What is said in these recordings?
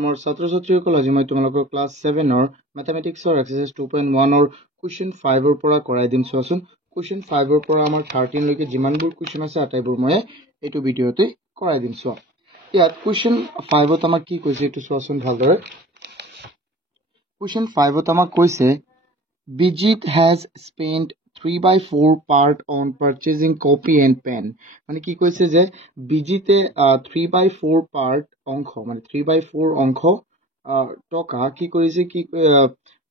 মোৰ ছাত্ৰ ছাত্ৰীসকল আজি মই তোমালোকৰ ক্লাছ 7ৰ মেথমেটিক্সৰ এক্সাৰসাইজ 2.1ৰ কুৱেশ্যন 5ৰ পৰা কৰাই দিম চোৱাচোন কুৱেশ্যন 5ৰ পৰা আমাৰ 13 লৈকে যিমানবোৰ কুৱেশ্যন আছে আটাইবোৰ মই এইটো ভিডিঅ'তে কৰাই দিম চোৱা ইয়াত কুৱেশ্যন 5ত আমাক কি কৈছে এইটো চোৱাচোন ভালদৰে কুৱেশ্যন 5ত আমাক কৈছে Bijit has spent 3/4 part on purchasing copy and pen মানে কি কৈছে যে বিজিতে 3/4 part অংশ মানে 3/4 অংশ টকা কি কৰিছে কি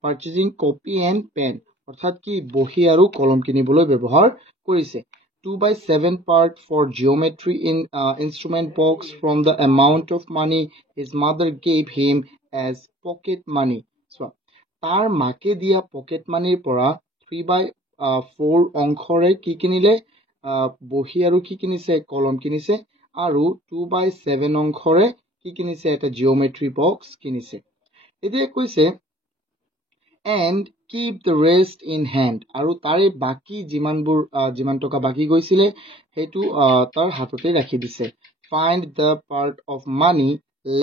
purchasing copy and pen অৰ্থাৎ কি বহি আৰু কলম কিনিবলৈ ব্যৱহাৰ কৰিছে 2/7 part for geometry in instrument box from the amount of money his mother gave him as pocket money so তাৰ মাকে দিয়া পকেট মানিৰ পৰা 3/4 অংশৰে কি কিনিলে বহি আৰু কি কিনিছে কলম কিনিছে আৰু 2/7 অংশৰে কি কিনিছে এটা জিওমেট্ৰি বক্স কিনিছে এতিয়া কৈছে and keep the rest in hand আৰু তাৰে বাকি যিমান টকা বাকি গৈছিলে হেতু তাৰ হাততে ৰাখি দিছে find the part of money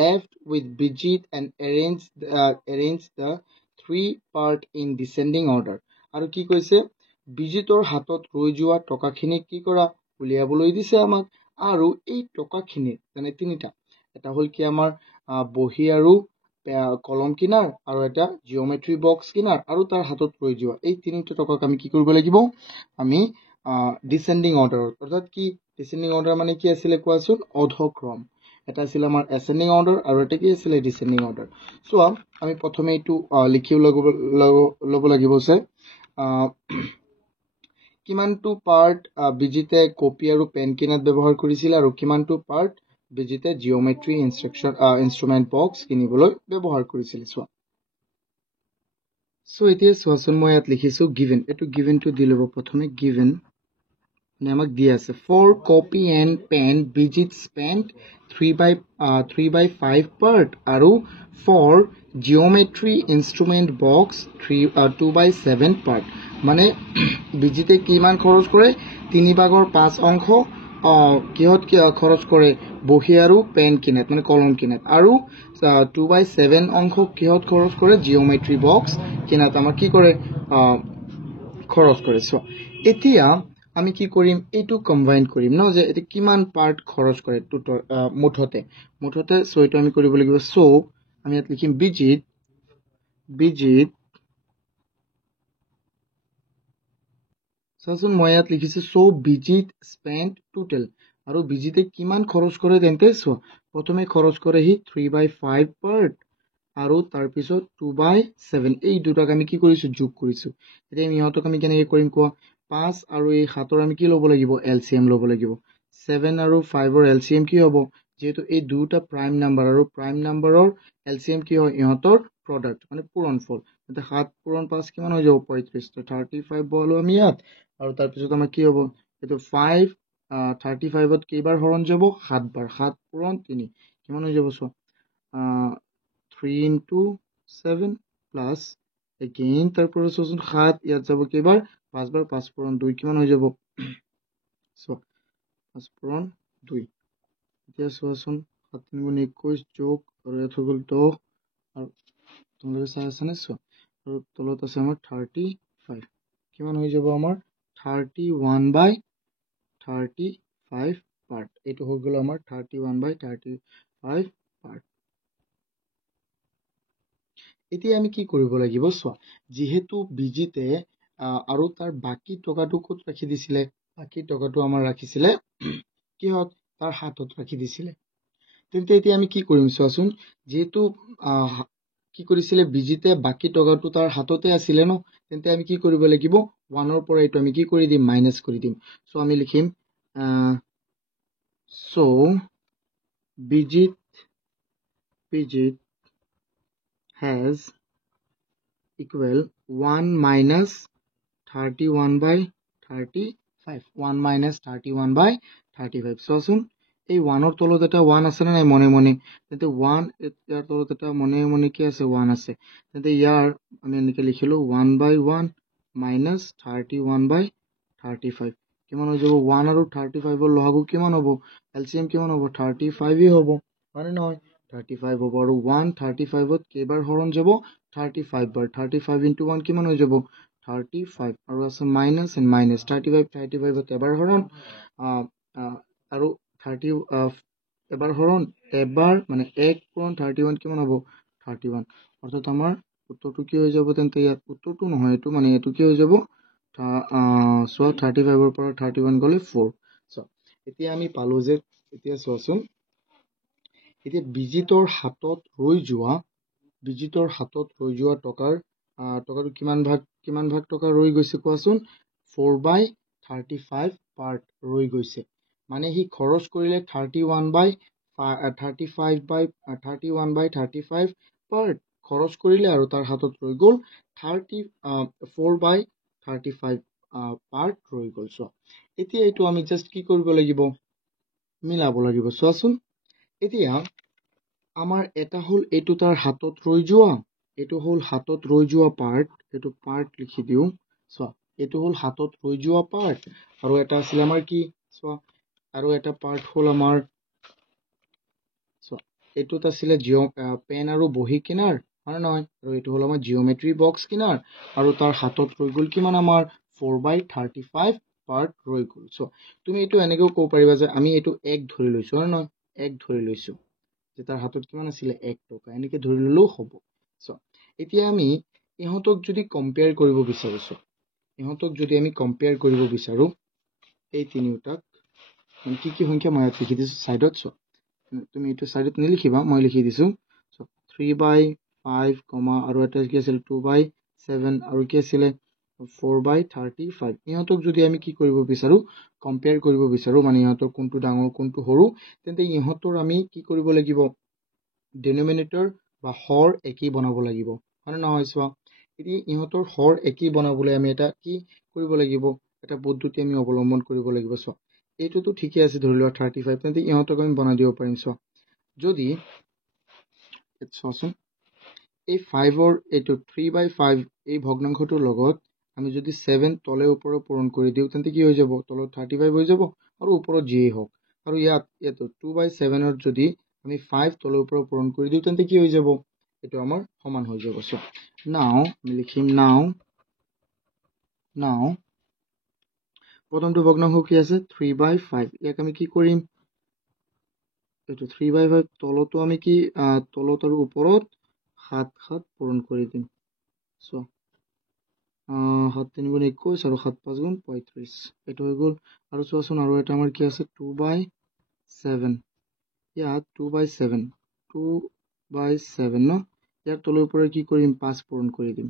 left with Bijit and arrange the 3 part in descending order আৰু কি কৈছে বিজিতৰ হাতত ৰৈ যোৱা টকাখিনি কি কৰা উলিয়াবলৈ দিছে আমাক আৰু এই টকাখিনি মানে তিনিটা এটা হ'ল কি আমাৰ বহি আৰু কলম কিনাৰ আৰু এটা জিওমেট্ৰি বক্স কিনাৰ আৰু তাৰ হাতত ৰৈ যোৱা এই তিনিটা টকাক আমি কি কৰিব লাগিব আমি ডিসেন্ডিং অৰ্ডাৰ অৰ্থাৎ কি ডিসেন্ডিং অৰ্ডাৰ মানে কি আছিল কোৱাচোন অধক্ৰম এটা আছিল আমাৰ এসেন্ডিং অৰ্ডাৰ আৰু এটা কি আছিল ডিসেন্ডিং অৰ্ডাৰ সো আমি প্ৰথমে এইটো লিখিও লব লাগিব যে কিমানটো পাৰ্ট বিজিতে কপি আৰু পেন কিনাত ব্যৱহাৰ কৰিছিল আৰু কিমানটো পাৰ্ট বিজিতে জিওমেট্ৰি ইনস্ট্ৰুমেন্ট বক্স কিনিবলৈ ব্যৱহাৰ কৰিছিল সো এতিয়া চোৱাচোন মই ইয়াত লিখিছো গিভেন এইটো গিভেনটো দি ল'ব প্ৰথমে গিভেন আমাক দিয়া আছে for copy and pen Bijit spent 3/5 part আৰু for geometry instrument box 2/7 part মানে বিজিতে কিমান খৰচ কৰে 3/5 অংশ কিহত খৰচ কৰে বহি আৰু পেন কিনাত মানে কলম কিনাত আৰু 2/7 অংশ কিহত খৰচ কৰে জিওমেট্ৰি বক্স কিনাত আমাৰ কি কৰে খৰচ কৰে সো এতিয়া আমি কি কৰিম এইটো কম্বাইন কৰিম ন যে এটা কিমান পাৰ্ট খৰচ কৰে মুঠতে সো এটা আমি কৰিব লাগিব সো আমি ইয়াত লিখিম বিজিত চাচোন মই ইয়াত লিখিছো সো বিজিত স্পেন্ট টোটাল আৰু বিজিতে কিমান খৰচ কৰে তেন্তে সো প্ৰথমে খৰচ কৰে হি 3/5 পাৰ্ট আৰু তাৰ পিছত 2/7 এই দুটাক আমি কি কৰিছো যোগ কৰিছো এতিয়া আমি ইহঁতক আমি কেনেকৈ কৰিম কোৱা 5 আৰু এই 7ৰ আমি কি ল'ব লাগিব এলসিএম ল'ব লাগিব 7 আৰু 5ৰ এলসিএম কি হ'ব যেহেতু এই দুটা প্ৰাইম নাম্বাৰ আৰু প্ৰাইম নাম্বাৰৰ এলসিএম কি হয় ইহঁতৰ প্ৰডাক্ট মানে পূৰণফল এটা 7 পূৰণ 5 কিমান হৈ যাব 35 তো 35 বলো আমি ইয়াত আৰু তাৰ পিছত আমাৰ কি হ'ব এটো 5 35ত কেইবাৰ হৰণ যাব 7 বাৰ 7 পূৰণ 3 কিমান হৈ যাব সো 3 into 7 plus again তারপরে সোসুন 7 ইয়াত যাব কেবাৰ 5 বাৰ 5 পূৰণ 2 কিমান হৈ যাব সো 5 পূৰণ 2 এতিয়া সোসুন 7 গুণ 21 যোগ আৰু ইয়াত হৈ গ'ল 10 আৰু তোমালোকে চাই আছানে সো আৰু তলত আছে আমাৰ 35 কিমান হৈ যাব আমাৰ 31/35 পাৰ্ট এইটো হৈ গ'ল আমাৰ 31/35 পাৰ্ট এতিয়া আমি কি কৰিব লাগিব সো যেহেতু বিজিতে আৰু তাৰ বাকি টকাটো কত ৰাখি দিছিলে বাকি টকাটো আমাৰ ৰাখিছিলে কিহত তাৰ হাতত ৰাখি দিছিলে তেন্তে এতিয়া আমি কি কৰিম সোচোন যেহেতু কি কৰিছিলে বিজিতে বাকি টকাটো তাৰ হাততে আছিল ন তেন্তে আমি কি কৰিব লাগিব 1ৰ পৰা এইটো আমি কি কৰি দিম মাইনাস কৰি দিম সো আমি লিখিম so Bijit has equal 1 minus 31/35 1 minus 31/35 so soon এই 1ৰ তলত এটা 1 আছে না নাই মনে মনে তেতে 1 ইয়াৰ তলত এটা মনে মনে কি আছে 1 আছে তেতে ইয়াৰ আমি এনেকৈ লিখিলো 1/1 minus 31/35 কিমান হৈ যাব 1 আৰু 35ৰ লহগু কিমান হ'ব এলসিএম কিমান হ'ব 35 ই হ'ব মানে নহয় 35 হ'ব আৰু 135ত কেইবাৰ হৰণ যাব 35 বাৰ 35 into 1 কিমান হৈ যাব 35 আৰু আছে মাইনাছ এণ্ড মাইনাছ 35ত এবাৰ হৰণ আৰু 30 এবাৰ হৰণ এবাৰ মানে 1 পূৰণ 31 কিমান হ'ব 31 অৰ্থাৎ আমাৰ উত্তৰটো কি হৈ যাব তেন্তে ইয়াত উত্তৰটো নহয় এইটো মানে এইটো কি হৈ যাব চোৱা 35ৰ পৰা 31 গ'লে 4 চোৱা এতিয়া আমি পালো যে এতিয়া চোৱাচোন এতিয়া বিজিতৰ হাতত ৰৈ যোৱা টকাটো কিমান ভাগ টকা ৰৈ গৈছে কোৱাচোন 4/35 পাৰ্ট ৰৈ গৈছে মানে সি খৰচ কৰিলে 31/35 পাৰ্ট খৰচ কৰিলে আৰু তাৰ হাতত ৰৈ গ'ল 4/35 পাৰ্ট ৰৈ গ'ল চোৱা এতিয়া এইটো আমি জাষ্ট কি কৰিব লাগিব মিলাব লাগিব চোৱাচোন এতিয়া আমাৰ এটা হ'ল এইটো তাৰ হাতত ৰৈ যোৱা এইটো হ'ল হাতত ৰৈ যোৱা পাৰ্ট এইটো পাৰ্ট লিখি দিওঁ চোৱা এইটো হ'ল হাতত ৰৈ যোৱা পাৰ্ট আৰু এটা আছিল আমাৰ কি চোৱা আৰু এটা পাৰ্ট হ'ল আমাৰ চোৱা এইটোত আছিলে পেন আৰু বহি কিনাৰ হয় নহয় আৰু এইটো হ'ল আমাৰ জিঅ'মেট্ৰি বক্স কিনাৰ আৰু তাৰ হাতত ৰৈ গ'ল কিমান আমাৰ 4/35 পাৰ্ট ৰৈ গ'ল চোৱা তুমি এইটো এনেকৈও ক'ব পাৰিবা যে আমি এইটো 1 ধৰি লৈছো হয় নহয় 1 ধৰি লৈছো যে তাৰ হাতত কিমান আছিলে 1 টকা এনেকে ধৰি ললেও হ'ব চোৱা এতিয়া আমি ইহঁতক যদি কম্পেয়াৰ কৰিব বিচাৰো এই তিনিওটাক কি কি সংখ্যা মই ইয়াত লিখি দিছো চাইডত চোৱা তুমি এইটো চাইডত নিলিখিবা মই লিখি দিছো 3/5 আৰু এটা কি আছিল 2/7 আৰু কি আছিলে 4/35 ইহঁতক যদি আমি কি কৰিব বিচাৰো কম্পেয়াৰ কৰিব বিচাৰো মানে ইহঁতৰ কোনটো ডাঙৰ কোনটো সৰু তেন্তে ইহঁতৰ আমি কি কৰিব লাগিব ডিনমিনেটৰ বা হৰ একেই বনাব লাগিব হয় নহয় চোৱা এতিয়া ইহঁতৰ হৰ একেই বনাবলৈ আমি এটা কি কৰিব লাগিব এটা পদ্ধতি আমি অৱলম্বন কৰিব লাগিব চোৱা এইটোতো ঠিকে আছে ধৰি লোৱা 35 তেন্তে ইহঁতক আমি বনাই দিব পাৰিম চোৱা যদি চোৱাচোন এই 5ৰ এইটো 3/5 এই ভগ্নাংশটোৰ লগত আমি যদি 7 তলে ওপৰে পূৰণ কৰি দিওঁ তেন্তে কি হৈ যাব তলত 35 হৈ যাব আৰু ওপৰত যিয়েই হওক আৰু ইয়াতো 2/7ৰ যদি আমি 5 তলে ওপৰে পূৰণ কৰি দিওঁ তেন্তে কি হৈ যাব এইটো আমাৰ সমান হৈ যাব সো নাও আমি লিখিম নাও প্ৰথমটো ভগ্নাংশ কি আছে 3/5 ইয়াক আমি কি কৰিম এইটো 3/5 তলতো আমি কি তলত আৰু ওপৰত 7 পূৰণ কৰি দিম চোৱা 7 3 গুণ 21 আৰু 7 5 গুণ 35 এইটো হৈ গ'ল আৰু চোৱাচোন আৰু এটা আমাৰ কি আছে 2/7 ইয়াত 2/7 ন ইয়াৰ তলৰ পৰা কি কৰিম 5 পূৰণ কৰি দিম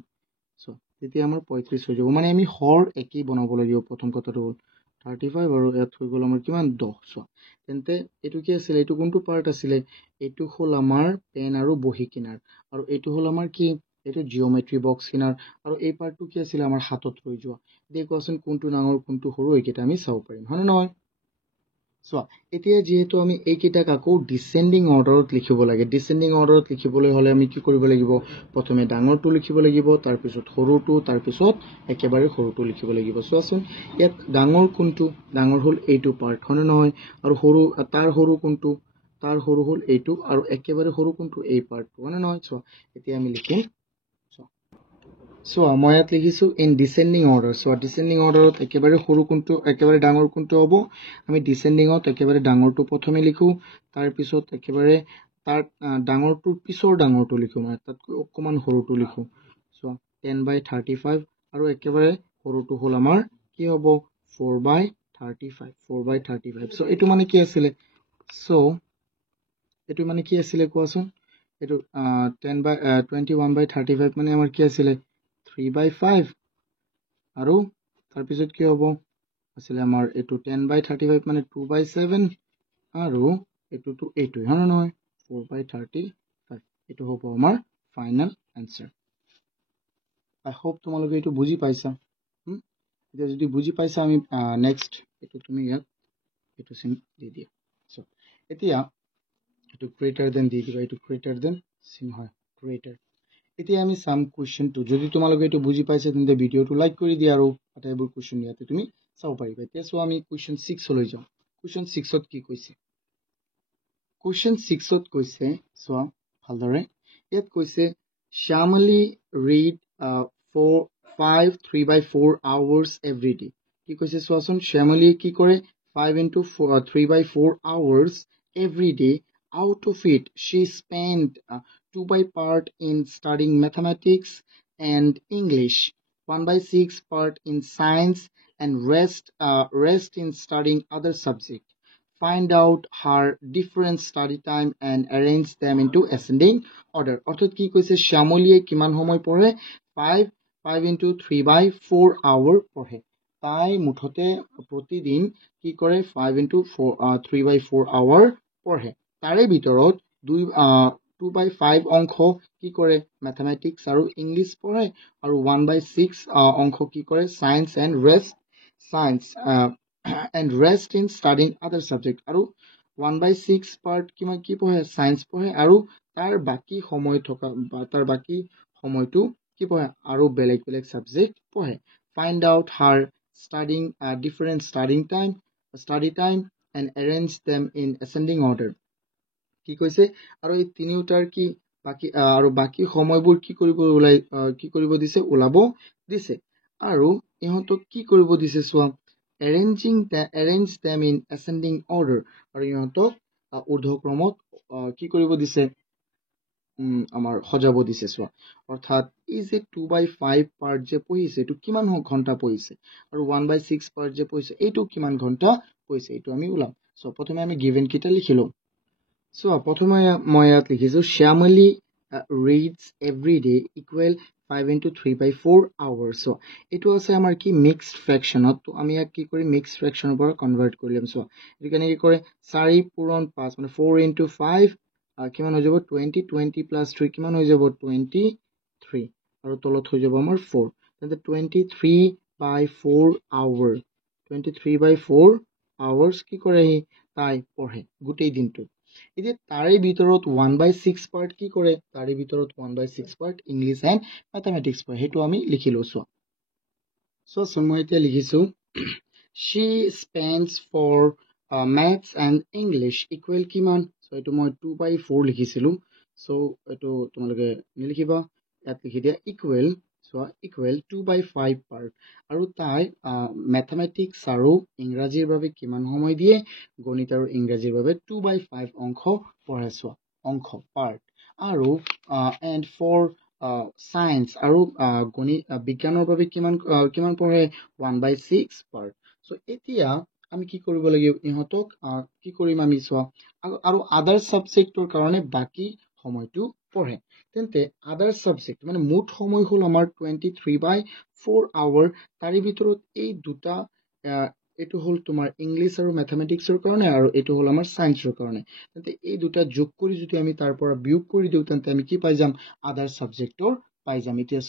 চোৱা তেতিয়া আমাৰ 35 হৈ যাব মানে আমি হৰ একেই বনাব লাগিব প্ৰথম কথাটো হ'ল 35 আৰু ইয়াত হৈ গ'ল আমাৰ কিমান 10 চোৱা তেন্তে এইটো কি আছিলে এইটো কোনটো পাৰ্ট আছিলে এইটো হ'ল আমাৰ পেন আৰু বহি কিনাৰ আৰু এইটো হ'ল আমাৰ কি এইটো জিঅ'মেট্ৰি বক্স কিনাৰ আৰু এই পাৰ্টটো কি আছিলে আমাৰ হাতত ৰৈ যোৱা এতিয়া কোৱাচোন কোনটো ডাঙৰ কোনটো সৰু এইকেইটা আমি চাব পাৰিম হয় নহয় চোৱা এতিয়া যিহেতু আমি এইকেইটাক আকৌ ডিচেণ্ডিং অৰ্ডাৰত লিখিব লাগে ডিচেণ্ডিং অৰ্ডাৰত লিখিবলৈ হ'লে আমি কি কৰিব লাগিব প্ৰথমে ডাঙৰটো লিখিব লাগিব তাৰপিছত সৰুটো তাৰপিছত একেবাৰে সৰুটো লিখিব লাগিব চোৱাচোন ইয়াত ডাঙৰ কোনটো ডাঙৰ হ'ল এইটো পাৰ্ট হয় নহয় আৰু সৰু তাৰ সৰু কোনটো তাৰ সৰু হ'ল এইটো আৰু একেবাৰে সৰু কোনটো এই পাৰ্টটো হয় নহয় চোৱা এতিয়া আমি লিখিম চোৱা মই ইয়াত লিখিছো ইন ডিচেণ্ডিং অৰ্ডাৰ চোৱা ডিচেণ্ডিং অৰ্ডাৰত একেবাৰে সৰু কোনটো একেবাৰে ডাঙৰ কোনটো হ'ব আমি ডিচেণ্ডিঙত একেবাৰে ডাঙৰটো প্ৰথমে লিখো তাৰপিছত একেবাৰে তাৰ ডাঙৰটোৰ পিছৰ ডাঙৰটো লিখো মানে তাতকৈ অকণমান সৰুটো লিখো চোৱা 10/35 আৰু একেবাৰে সৰুটো হ'ল আমাৰ কি হ'ব 4/35 চ' এইটো মানে কি আছিলে কোৱাচোন এইটো 21/35 মানে আমাৰ কি আছিলে 3/5 আৰু তাৰপিছত কি হ'ব আছিলে আমাৰ এইটো 10/35 মানে 2/7 আৰু এইটোতো এইটোৱে হয় নহয় 4/35 এইটো হ'ব আমাৰ ফাইনেল এনচাৰ আই হোপ তোমালোকে এইটো বুজি পাইছা এতিয়া যদি বুজি পাইছা আমি নেক্সট এইটো তুমি ইয়াত এইটো চিন দি দিয়া চ' এতিয়া এইটো গ্ৰেটাৰ দেন দি দিবা এইটো গ্ৰেটাৰ দেন চিন হয় গ্ৰেটাৰ এতিয়া আমি চাম কুৱেশ্যনটো যদি তোমালোকে এইটো বুজি পাইছা তেন্তে ভিডিঅ'টো লাইক কৰি দিয়া আৰু আটাইবোৰ কুৱেশ্যন ইয়াতে তুমি চাব পাৰিবা এতিয়া চোৱা আমি কুৱেশ্যন 6 লৈ যাওঁ কুৱেশ্যন 6ত কি কৈছে Question 6 কৈছে চোৱা ভালদৰে ইয়াত কৈছে Shamali read 3/4 hours every day কি কৈছে চোৱাচোন Shamali কি কৰে 5 into 3/4 hours every day out of it she spent 2/part in studying mathematics and English 1/6 part in science and rest in studying other subjects. Find out her different study time and arrange them into ascending order. অর্থাৎ কি কৈছে শ্যামলীয়ে কিমান সময় পঢ়ে 5 into 3/4 hour পঢ়ে তাই মুঠতে প্ৰতিদিন কি কৰে 5 into 3/4 hour পঢ়ে তাৰে ভিতৰত 2/5 অংশ কি কৰে mathematics আৰু English পঢ়ে আৰু 1/6 অংশ কি কৰে science and rest in studying other subject আৰু 1/6 part কি পঢ়ে science পঢ়ে আৰু তাৰ বাকি সময় থকা তাৰ বাকি সময়টো কি পঢ়ে আৰু বেলেগ subject পঢ়ে find out her studying different study time and arrange them in ascending order কি কৈছে আৰু এই তিনিওটাৰ কি বাকি আৰু বাকি সময়বোৰ কি কৰিব দিছে ওলাব দিছে আৰু ইহঁতক কি কৰিব দিছে চোৱা arrange them in ascending order আৰু ইহঁতক ঊৰ্ধ্বক্ৰমত কি কৰিব দিছে আমাৰ সজাব দিছে চোৱা অৰ্থাৎ এই যে 2/5 পাৰ্ট যে পঢ়িছে এটো কিমান ঘণ্টা পঢ়িছে আৰু 1/6 পাৰ্ট যে পঢ়িছে এটো কিমান ঘণ্টা পঢ়িছে এটো আমি ওলাম সো প্ৰথমে আমি গিভেন কিটা লিখিলো সো প্ৰথমে মই ইয়াত লিখিছো Shamali reads every day equal 5 into 3/4 hours so এটো আছে আমাৰ কি মিক্সড ফ্ৰেকশনত তো আমি ইয়াক কি কৰি মিক্সড ফ্ৰেকশনৰ পৰা কনভাৰ্ট কৰিলাম সো এটো কেনে কি কৰে 4 পূৰণ 5 মানে 4 into 5 কিমান হৈ যাব 20 plus 3 কিমান হৈ যাব 23 আৰু তলত হৈ যাব আমাৰ 4 তেন্তে 23/4 hour 23/4 hours কি কৰে তাই পঢ়ে গোটেই দিনটো এতিয়া তাৰে ভিতৰত 1/6 part কি কৰে তাৰে ভিতৰত 1/6 part English and mathematics পঢ়ে হেতু আমি লিখিলো সো মই এতিয়া লিখিছো she spends for maths and English equal কিমান সো এটো মই 2/4 লিখিছিলো সো এটো তোমালোকে নিলিখিবা ইয়াত লিখি দিয়া equal 2/5 part আৰু তাই mathematics আৰু ইংৰাজীৰ বাবে কিমান সময় দিয়ে গণিত আৰু ইংৰাজীৰ বাবে 2/5 অংশ পঢ়ে চোৱা অংশ part আৰু and for science আৰু গণিত বিজ্ঞানৰ বাবে কিমান পঢ়ে 1/6 part সো এতিয়া আমি কি কৰিব লাগিব ইহঁতক কি কৰিম আমি চোৱা আৰু আদাৰ সাবজেক্টৰ কাৰণে বাকি সময়টো পঢ়ে তেন্তে আদাৰ সাবজেক্ট মানে মুঠ সময় হল আমাৰ 23/4 hour তাৰি ভিতৰত এই দুটা এটো হল তোমাৰ ইংলিশ আৰু ম্যাথমেটিক্সৰ কাৰণে আৰু এটো হল আমাৰ সায়েন্সৰ কাৰণে তেন্তে এই দুটা যোগ কৰি যদি আমি তাৰ পৰা বিয়োগ কৰি দিও তেন্তে আমি কি পাই যাম আদাৰ সাবজেক্টৰ পাই যাম এতিয়া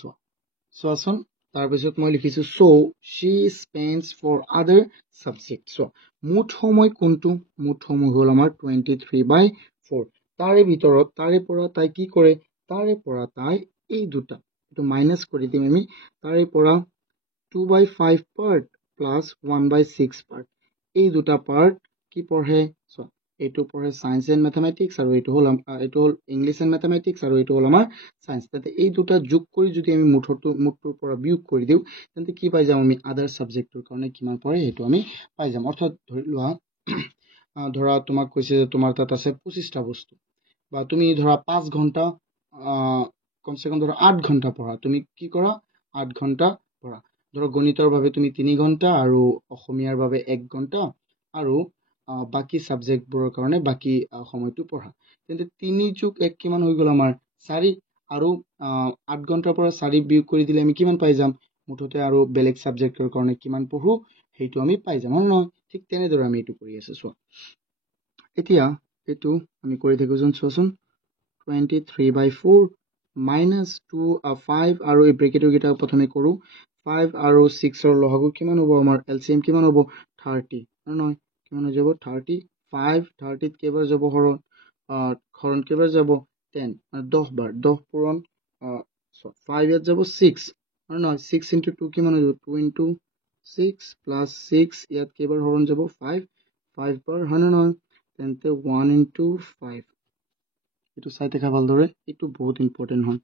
চোৱাচোন তাৰ পিছত মই লিখিছো so she spends for other subjects so মুঠ সময় কোনটো মুঠ সময় হল আমাৰ 23/4 তাৰে ভিতৰত তাৰে পৰা তাই কি কৰে তাৰে পৰা তাই এই দুটা এটো মাইনাস কৰি দিম আমি তাৰে পৰা 2/5 part plus 1/6 part এই দুটা part কি পঢ়ে so এটো পঢ়ে science and mathematics আৰু এটো হল English and mathematics আৰু এটো হল আমাৰ science তাতে এই দুটা যোগ কৰি যদি আমি মুঠৰ পৰা বিয়োগ কৰি দিও তেন্তে কি পাই যাম আমি আদাৰ সাবজেক্টৰ কাৰণে কিমান পঢ়ে এটো আমি পাই যাম অৰ্থাৎ ধৰি লোৱা ধৰা তোমাক কৈছে যে তোমাৰ তাত আছে 25টা বস্তু বা তুমি ধৰা 5 ঘন্টা কমসে কম ধৰা 8 ঘন্টা পঢ়া তুমি কি কৰা 8 ঘন্টা পঢ়া ধৰা গণিতৰ বাবে তুমি 3 ঘন্টা আৰু অসমীয়াৰ বাবে 1 ঘন্টা আৰু বাকি সাবজেক্টবোৰৰ কাৰণে বাকি সময়টো পঢ়া তেন্তে 3 যোগ 1 কিমান হৈ গল আমাৰ 4 আৰু 8 ঘন্টাৰ পৰা 4 বিয়োগ কৰি দিলে আমি কিমান পাই যাম মুঠতে আৰু বেলেগ সাবজেক্টৰ কাৰণে কিমান পঢ়ো হেতু আমি পাই যাম নহয় ঠিক তেনেদৰে আমি এটো কৰি আছো চোৱা এতিয়া এটো আমি কৰি থাকো চোৱাচোন 23/4 minus 5 আৰু এই ব্ৰেকেটৰ গিটা প্ৰথমে কৰো 5 আৰু 6 ৰ লহগু কিমান হ'ব আমাৰ LCM কিমান হ'ব 30 নহয় কিমান হৈ যাব 30 5 30 ত কেবাৰ যাব হৰণ কেবাৰ যাব 10 আৰু 10 বাৰ 10 পূৰণ 5 ইয়াত যাব 6 নহয় 6 into 2 কিমান হৈ যাব 2 into 6 plus 6 ইয়াত কেবাৰ হৰণ যাব 5 5 বাৰ হয় নহয় তেন্তে 1 into 5 এইটো চাই দেখা ভালদৰে এইটো বহুত ইম্পৰ্টেণ্ট হয়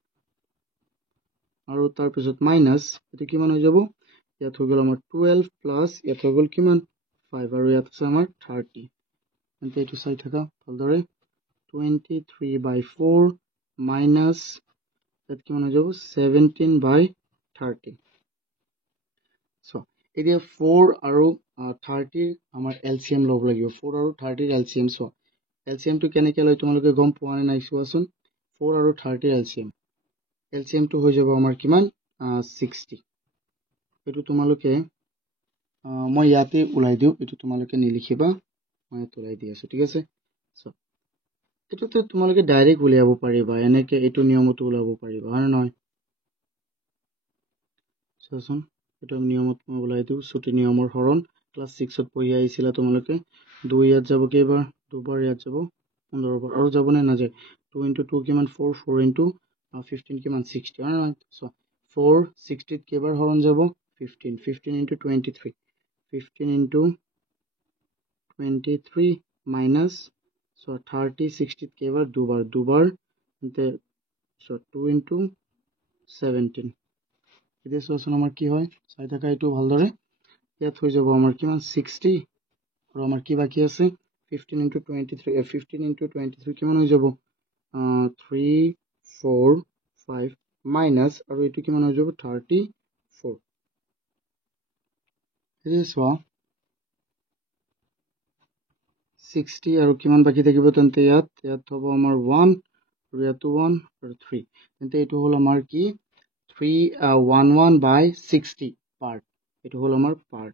আৰু তাৰপিছত মাইনাছ এইটো কিমান হৈ যাব ইয়াত হৈ গ'ল আমাৰ 12 প্লাছ ইয়াত হৈ গ'ল কিমান 5 আৰু ইয়াত আছে আমাৰ 30 তেন্তে এইটো চাই থকা ভালদৰে 23/4 মাইনাছ ইয়াত কিমান হৈ যাব 17/30 so এতিয়া 4 আৰু 30 আমাৰ LCM ল'ব লাগিব 4 আৰু 30 LCM so LCM টো কেনেকৈ লয় তোমালোকে গম পোৱা নে নাই চোৱাচোন 4 আৰু 30 LCM টো হৈ যাব আমাৰ কিমান 60 এইটো তোমালোকে মই ইয়াতে উলাই দিও এইটো তোমালোকে নিলিখিবা মই ইয়াত উলাই দি আছো ঠিক আছে so এটোতে তোমালোকে ডাইৰেক্ট উলিয়াব পাৰিবা এনেকে এইটো নিয়মটো উলাব পাৰিবা হয় নহয় চোৱাচোন এটা নিয়মত মই উলাই দিও ছুটি নিয়মৰ হৰণ ক্লাস 6 ত পঢ়ি আহিছিলা তোমালোকে 2 ইয়াত যাব কেইবাৰ দুবাৰ ইয়াত যাব 15 বাৰ আৰু যাব নে না যায় 2 into 2 কিমান 4 4 into 15 কিমান 60 হয় না সো 4 60 ত কেইবাৰ হৰণ যাব 15 15 into 23 15 into 23 minus so 30 60 ত কেইবাৰ দুবাৰ তে so 2 into 17 এতিয়া চোৱাচোন আমাৰ কি হয় চাই থাকা এইটো ভালদৰে ইয়াত হৈ যাব আমাৰ কিমান 60 আৰু আমাৰ কি বাকি আছে 15 into 23 15 into 23 কিমান হৈ যাব 3 4 5 মাইনাস আৰু এইটো কিমান হৈ যাব 34 এতিয়া চোৱা 60 আৰু কিমান বাকি থাকিব তেন্তে ইয়াত হ'ব আমাৰ 1 আৰু ইয়াতো 1 আৰু 3 তেন্তে এইটো হ'ল আমাৰ কি 311/60 পাৰ্ট এটা হল আমাৰ পাৰ্ট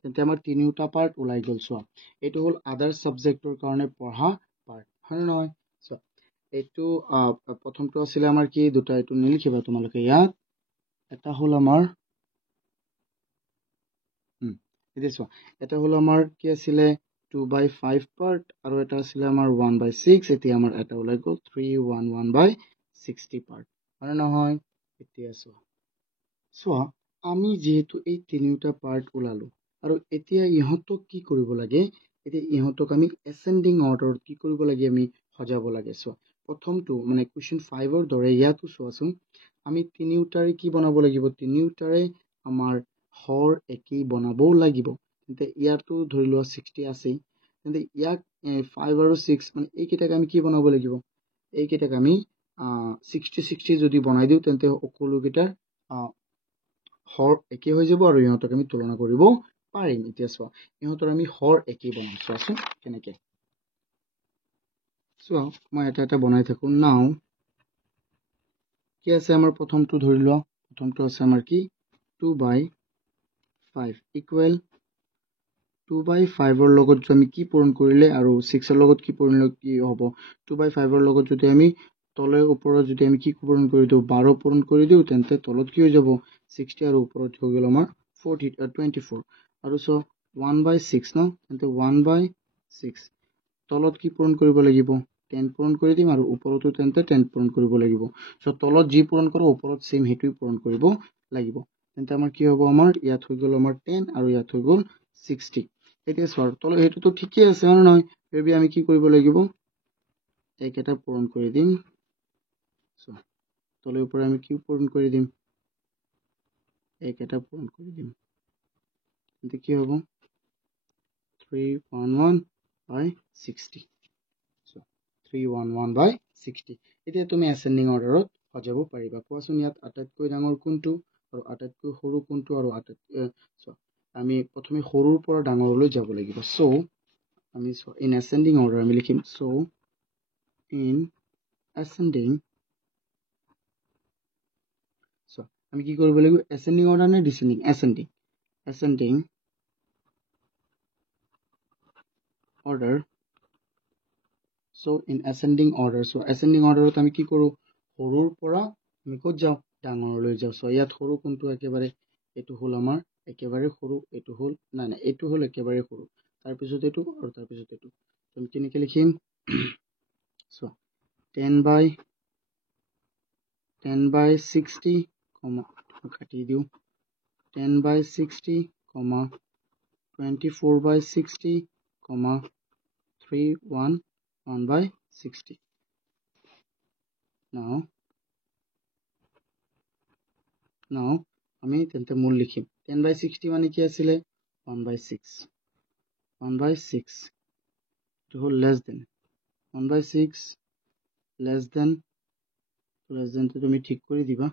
তেন্তে আমাৰ তিনিটা পাৰ্ট ওলাই গল সো এটা হল আদাৰ সাবজেক্টৰ কাৰণে পঢ়া পাৰ্ট হয় নহয় সো এইটো প্ৰথমটো আছিল আমাৰ কি দুটা এইটো নিলিখিবা তোমালোকে ইয়াত এটা হল আমাৰ এতিয়া সো এটা হল আমাৰ কি আছিল 2/5 পাৰ্ট আৰু এটা আছিল আমাৰ 1/6 এতিয়া আমাৰ এটা ওলাই গল 311/60 পার্ট হয় নহয় এতিয়া সো আমি যেহেতু এই তিনিটা পার্ট ওলালো আৰু এতিয়া ইহতক কি কৰিব লাগে এতিয়া ইহতক আমি এসেন্ডিং অৰ্ডাৰ কি কৰিব লাগে আমি সজাব লাগে সো প্ৰথমটো মানে কোৱেশ্চন 5 ৰ দৰে ইয়াতো চোৱাচোন আমি তিনিটাৰে কি বনাব লাগিব তিনিটাৰে আমাৰ হৰ একেই বনাবও লাগিব তেন্তে ইয়াতো ধৰি লোৱা 60 আছে তেন্তে ইয়াক 5 আৰু 6 মানে এইকেইটাক আমি কি বনাব লাগিব এইকেইটাক আমি 60 60 যদি বনাই দিও তেন্তে সকলোকেইটাৰ হৰ একে হৈ যাব আৰু ইহঁতক আমি তুলনা কৰিব পাৰিম এতিয়া চোৱা ইহঁতৰ আমি হৰ একে বনাম চোৱাচোন কেনেকৈ চোৱা মই এটা বনাই থাকো নাও কি আছে আমাৰ প্ৰথমটো ধৰি লোৱা প্ৰথমটো আছে আমাৰ কি 2/5 ইকুৱেল 2/5 ৰ লগত যদি আমি কি পূৰণ কৰিলে আৰু 6 ৰ লগত কি পূৰণ কি হ'ব 2/5 ৰ লগত যদি আমি তলে ওপৰত যদি আমি কি পূৰণ কৰি দিও 12 পূৰণ কৰি দিও তেন্তে তলত কি হৈ যাব 60 আৰু ওপৰত হৈ গ'ল আমাৰ 24 আৰু সো 1/6 ন তেন্তে 1/6 তলত কি পূৰণ কৰিব লাগিব 10 পূৰণ কৰি দিম আৰু ওপৰতো তেন্তে 10 পূৰণ কৰিব লাগিব সো তলত যি পূৰণ কৰো ওপৰত সেম হেতুই পূৰণ কৰিব লাগিব তেন্তে আমাৰ কি হ'ব আমাৰ ইয়াত হৈ গ'ল আমাৰ 10 আৰু ইয়াত হৈ গ'ল 60 এতিয়া সৰ তলে হেতুটো ঠিকই আছে না নহয় এবি আমি কি কৰিব লাগিব এক এটা পূৰণ কৰি দিম সো তলে উপরে আমি কি পূরণ করে দিম এক এটা পূরণ করে দিম এতে কি হবে 311/60 সো 311/60 এতিয়া তুমি অ্যাসেন্ডিং অৰ্ডাৰত সজাব পাৰিবা কোৱাচোন ইয়াত আটাইতকৈ ডাঙৰ কোনটো আৰু আটাইতকৈ সৰু কোনটো আৰু সো আমি প্ৰথমে সৰুৰ পৰা ডাঙৰলৈ যাব লাগিব সো আমি ইন অ্যাসেন্ডিং অৰ্ডাৰ আমি লিখিম সো ইন অ্যাসেন্ডিং so আমি কি কৰিব লাগিব ascending order নে descending ascending order so in ascending order so ascending order ত আমি কি কৰো সৰুৰ পৰা আমি ক'ত যাও ডাঙৰলৈ যাও so ইয়াত সৰু কোনটো একেবাৰে এটো হল আমাৰ একেবাৰে সৰু এটো হল না না এটো হল একেবাৰে সৰু তাৰ পিছত এটো আৰু তাৰ পিছত এটো তুমি কেনেকৈ লিখিম so 10/60 কাটি দিও 10/60 24/60 3 1 1 by 60 now আমি তেন্তে মূল লিখিম 10 by 60 মানে কি আছিলে 1 by 6 1 by 6 to whole less than 1 by 6 less than to তুমি ঠিক কৰি দিবা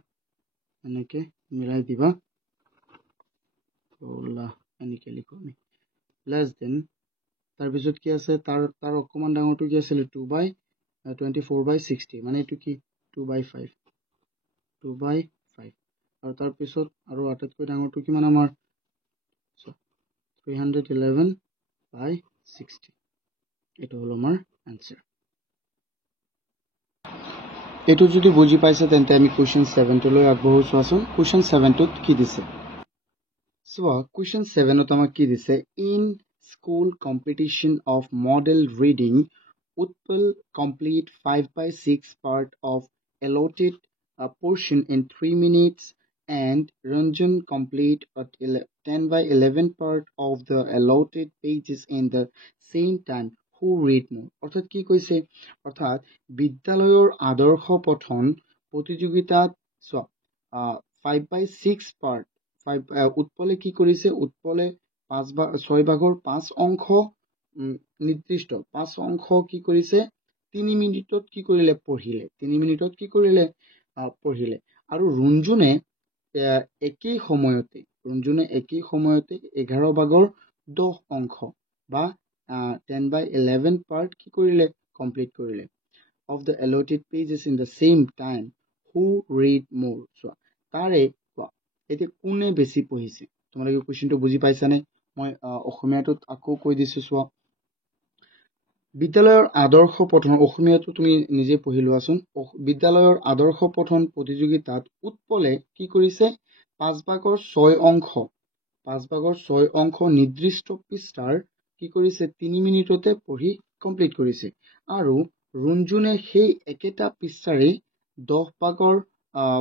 এনেকে মিলাই দিবা ওলা এনেকে লিখো আমি less than তাৰ পিছত কি আছে তাৰ অকমান ডাঙৰটো কি আছিল 2 by 24 by 60 মানে এটো কি 2 by 5 2 by 5 আৰু তাৰ পিছত আৰু আটাইতকৈ ডাঙৰটো কিমান আমাৰ 311 by 60 এটো হলো আমাৰ आंसर এটো যদি বুজি পাইছা তেন্তে আমি কোশ্চেন 7 টো লৈ আগবঢ়ো চোৱাচোন কোশ্চেন 7 টোত কি দিছে So, question 7 আমাক কি দিছে in school competition of model reading Utpal complete 5 by 6 part of allotted portion in 3 minutes and Ranjan complete 10 by 11 part of the allotted pages in the same time who read more অর্থাৎ কি কৈছে অর্থাৎ বিদ্যালয়ৰ আদৰ্শ পঠন প্ৰতিযোগিতাত 5 by 6 part উৎপলে কি কৰিছে উৎপলে 6 ভাগৰ 5 অংশ নিৰ্দিষ্ট 5 অংশ কি কৰিছে 3 মিনিটত কি কৰিলে পঢ়িলে 3 মিনিটত কি কৰিলে পঢ়িলে আৰু ৰঞ্জুনে একেই সময়তে 11 ভাগৰ 10 অংশ বা 10 by 11 part কি কৰিলে কমপ্লিট কৰিলে of the allotted pages in the same time who read more so তাৰে এতে কোনে বেছি পঢ়িছে তোমালোকে কোৱেশ্চনটো বুজি পাইছানে মই অসমীয়াটোত আকৌ কৈ দিছো চোৱা বিদ্যালয়ৰ আদৰ্শ পঠন অসমীয়াটো তুমি নিজে পঢ়ি লোৱাচোন বিদ্যালয়ৰ আদৰ্শ পঠন প্ৰতিযোগিতাত উৎপলে কি কৰিছে 5 ভাগৰ 6 অংশ নিৰ্দিষ্ট পৃষ্ঠাৰ কি কৰিছে 3 মিনিটতে পঢ়ি কমপ্লিট কৰিছে আৰু ৰঞ্জুনে সেই একেটা পৃষ্ঠাৰে 10 ভাগৰ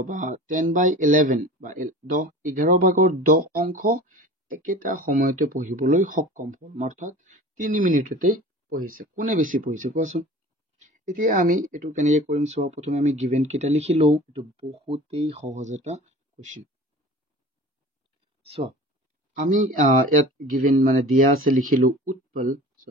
বা 10 by 11 বা 11 ভাগৰ 10 অংশ একেটা সময়তে পঢ়িবলৈ সক্ষম হ'ল অৰ্থাৎ 3 মিনিটতে পঢ়িছে কোনে বেছি পঢ়িছে কোৱাচোন এতিয়া আমি এটো কেনেকৈ কৰিম চোৱা প্ৰথমে আমি গিভেন কেটা লিখি লও এটো বহুতেই সহজ এটা কোৱেশ্চন চোৱা আমি ইয়াত গিভেন মানে দিয়া আছে লিখিলো উৎপল সো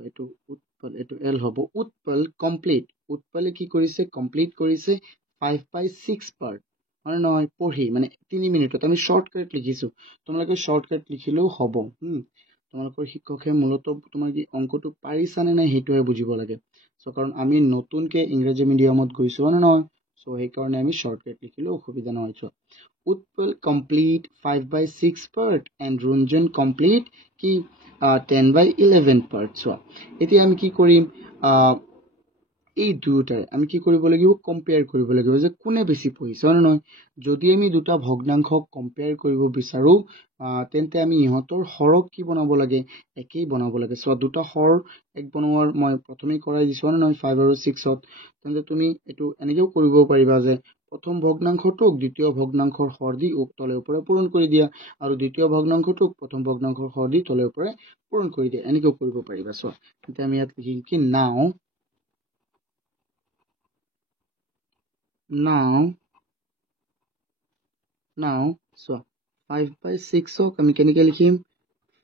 এটো এল হ'ব উৎপল কমপ্লিট উৎপলে কি কৰিছে কমপ্লিট কৰিছে 5 by 6 part মানে নহয় পঢ়ি মানে 3 মিনিটত আমি শর্টকাট লিখিছো তোমালোকে শর্টকাট লিখিলেও হ'ব তোমালোকৰ শিক্ষকে মূলত তোমাৰ কি অংকটো পাৰিছানে নাই হেতুৱে বুজিব লাগে সো কাৰণ আমি নতুনকে ইংৰাজী মিডিয়ামত গৈছো না নহয় সো এই কাৰণে আমি শর্টকাট লিখিলো অসুবিধা নহয় so Utpal complete 5 by 6 part and Ranjan complete কি 10 by 11 part সো এতিয়া আমি কি কৰিম এই দুটাই আমি কি কৰিব লাগিব কম্পেয়াৰ কৰিব লাগিব যে কোনে বেছি পঢ়িছে না নহয় যদি আমি দুটা ভগ্নাংশক কম্পেয়াৰ কৰিব বিচাৰো তেন্তে আমি ইহতৰ হৰক কি বনাব লাগে একেই বনাব লাগে সো দুটা হৰ এক বনোৱাৰ মই প্ৰথমে কৰাই দিছো না নহয় 5 আৰু 6 ত তেন্তে তুমি এটো এনেকেও কৰিব পাৰিবা যে প্ৰথম ভগ্নাংশটোক দ্বিতীয় ভগ্নাংশৰ হৰ দি তলে ওপৰে পূৰণ কৰি দিয়া আৰু দ্বিতীয় ভগ্নাংশটোক প্ৰথম ভগ্নাংশৰ হৰ দি তলে ওপৰে পূৰণ কৰি দিয়া এনেকেও কৰিব পাৰিবা সো তেন্তে আমি ইয়াত লিখিম কি now so 5 by 6 ok আমি কেনেকৈ লিখিম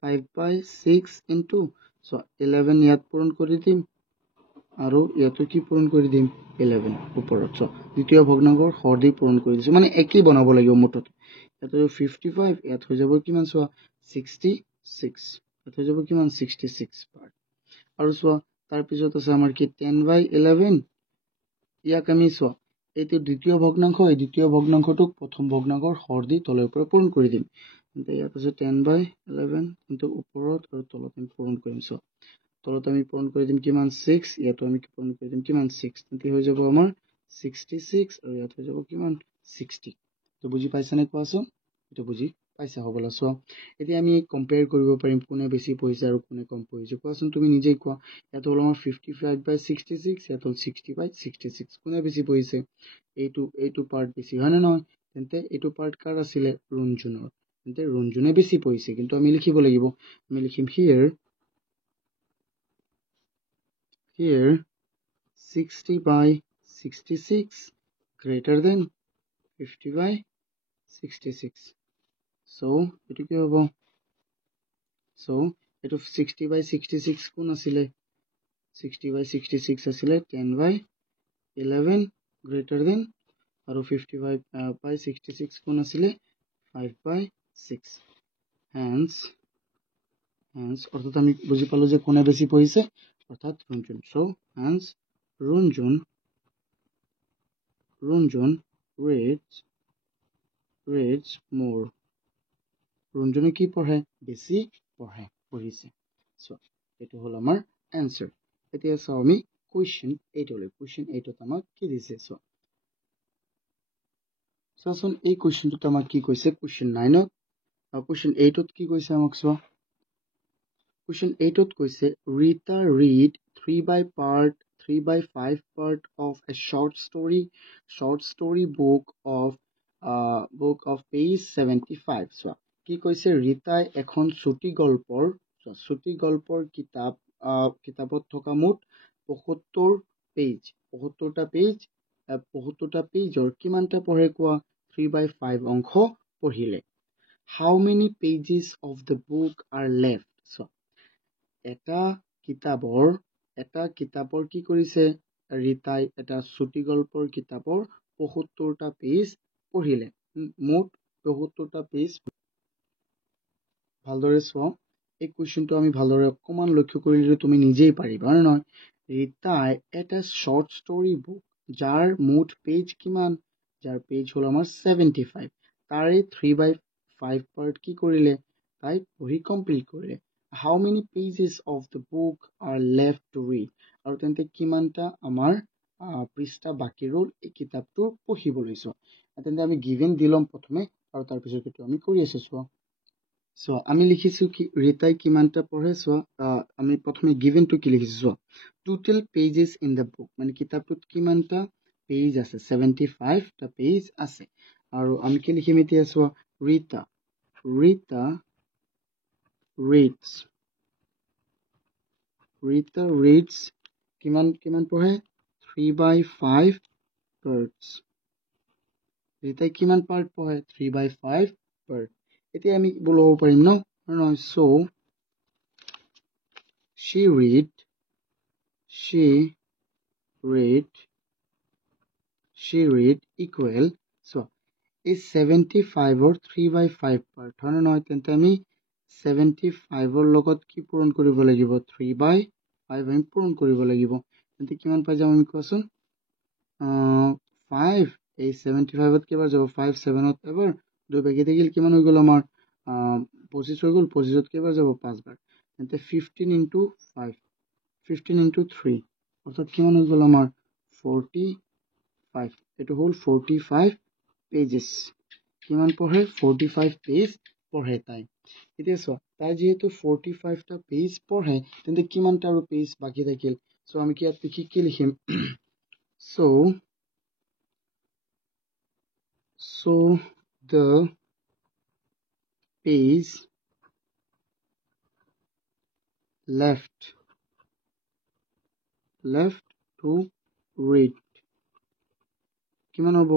5 by 6 into so 11 ইয়াত পূৰণ কৰি দিম আৰু ইয়াতো কি পূৰণ কৰি দিম 11 ওপৰত so দ্বিতীয় ভগ্নাংশৰ হৰ দি পূৰণ কৰি দিছো মানে একেই বনাব লাগিব মুঠত ইয়াত 55 ইয়াত হৈ যাব কিমান so 66 ইয়াত হৈ যাব কিমান 66 পাৰ্ট আৰু so তাৰ পিছত আছে আমাৰ কি 10 by 11 ইয়াক আমি so এইটো দ্বিতীয় ভগ্নাংশ এই দ্বিতীয় ভগ্নাংশটোক প্ৰথম ভগ্নাংশৰ হৰ দি তলে ওপৰে পূৰণ কৰি দিম তেন্তে ইয়াত আছে 10 by 11 কিন্তু ওপৰত আৰু তলত আমি পূৰণ কৰিম সো তলত আমি পূৰণ কৰি দিম কিমান 6 ইয়াতো আমি পূৰণ কৰি দিম কিমান 6 তেন্তে হৈ যাব আমাৰ 66 আৰু ইয়াত হৈ যাব কিমান 60 তো বুজি পাইছানে কোৱাচোন এটো বুজি পাইছা হ'বলা সো এতিয়া আমি কম্পেয়াৰ কৰিব পাৰিম কোনে বেছি পঢ়িছে আৰু কোনে কম পঢ়িছে কোৱাচোন তুমি নিজেই কোৱা ইয়াত হ'ল আমাৰ 55 by 66 ইয়াত হ'ল 60 by 66 কোনে বেছি পঢ়িছে এইটো পাৰ্ট বেছি হয় না নহয় তেন্তে এইটো পাৰ্ট কাৰ আছিল ৰঞ্জুনৰ তেন্তে ৰঞ্জুনে বেছি পঢ়িছে কিন্তু আমি লিখিব লাগিব আমি লিখিম here 60 by 66 greater than 50 by 66. So etu ki hobo? So etu 60 by 66 কোন asile? 60 by 66 asile 10 by 11 greater than aru 55 by 66 কোন asile 5 by 6. Hence অর্থাৎ আমি বুঝি পালো যে কোনে বেশি পড়িছে অর্থাৎ Ranjan. So hence Ranjan reads more. রঞ্জনে কি পঢ়ে? বেশি পঢ়িছে. So এটো হল আমাৰ answer. এতিয়া চাও আমি question 8 লৈ. question 8 ত আমাক কি দিছে? চাচোন এই কুৱেশ্যনটোত আমাক কি কৈছে? question 9 ত আৰু question 8 ত কি কৈছে আমাক চোৱা. question 8 ত কৈছে Rita read 3 by 5 part of a short story book of page 75. চোৱা কি কৈছে? ৰীতাই এখন ছুটি গল্পৰ কিতাপত থকা মুঠ 75টা পেজৰ কিমানটা পঢ়ে কোৱা? 3 by 5 অংশ পঢ়িলে. How many pages of the book are left? So এটা কিতাপৰ কি কৰিছে? ৰীতাই এটা ছুটি গল্পৰ কিতাপৰ 75টা পেজ পঢ়িলে. মুঠ 75টা পেজ. ভালদৰে চোৱা এই কুৱেশ্যনটো আমি ভালদৰে অকমান লক্ষ্য কৰিলে তুমি নিজেই পাৰিবা হয় নহয়? ৰীতাই এটা শৰ্ট ষ্টৰি বুক যাৰ মুঠ পেজ কিমান? যাৰ পেজ হল আমাৰ 75. তাৰে 3 by 5 পাৰ্ট কি কৰিলে? তাই পঢ়ি কমপ্লিট কৰিলে. How many pages of the book are left to read? আৰু তেন্তে কিমানটা আমাৰ পৃষ্ঠা বাকি ৰল এই কিতাপটো পঢ়িবলৈ. তেন্তে আমি গিভেন দি ল'ম প্ৰথমে আৰু তাৰপিছত এইটো আমি কৰি আছো. চোৱা আমি লিখিছো কি ৰীতাই কিমানটা পঢ়ে. চোৱা আমি প্ৰথমে গিভেনটো কি লিখিছো? চোৱা total pages in the book, মানে কিতাপটোত কিমানটা পেজ আছে? 75টা পেজ আছে. আৰু আমি কি লিখিম এতিয়া? চোৱা ৰীতা reads কিমান পঢ়ে? 3 by 5 parts. ৰীতাই কিমান পাৰ্ট পঢ়ে? 3 by 5 পাৰ্ট. এতিয়া আমি ল'ব পাৰিম ন? So she read equal. So এই 75ৰ 3 by 5 পাৰ্ট হয় নে নহয়? তেন্তে আমি 75ৰ লগত কি পূৰণ কৰিব লাগিব? 3 by 5 আমি পূৰণ কৰিব লাগিব. তেন্তে কিমান পাই যাম আমি কোৱাচোন? 5 এই 75ত কেইবাৰ যাব? 5 7ত এবাৰ, 2 বাকি থাকিল কিমান হৈ গ'ল আমাৰ? 25 হৈ গ'ল. 25ত কেইবাৰ যাব? 5 বাৰ. তেন্তে 15 into 5 15 into 3 অৰ্থাৎ কিমান হৈ গ'ল আমাৰ? 45. এইটো হ'ল 45 পেজেছ. কিমান পঢ়ে? 45 পেজ পঢ়ে তাই. এতিয়া চোৱা তাই যিহেতু 45টা পেজ পঢ়ে তেন্তে কিমানটা আৰু পেজ বাকি থাকিল? So আমি কি ইয়াত কি লিখিম? So the page left to read কিমান হ'ব?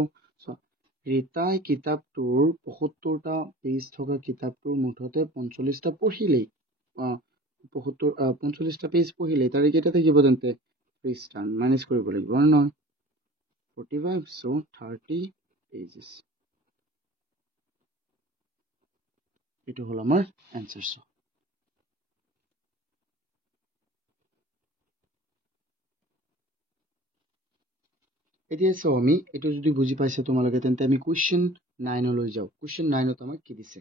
ৰীতাই কিতাপটোৰ 75টা পেজ থকা কিতাপটোৰ মুঠতে 45টা পঢ়িলেই. 45টা পেজ পঢ়িলেই তাৰে কেইটা থাকিব? তেন্তে পৃষ্ঠা মাইনাছ কৰিব লাগিব হয় নহয়? 45. So 30 pages. এইটো হ'ল আমাৰ এনচাৰ. এতিয়া চাও আমি এইটো যদি বুজি পাইছে তোমালোকে তেন্তে আমি কুৱেশ্যন 9 লৈ যাও. কুৱেশ্যন 9ত আমাক কি দিছে?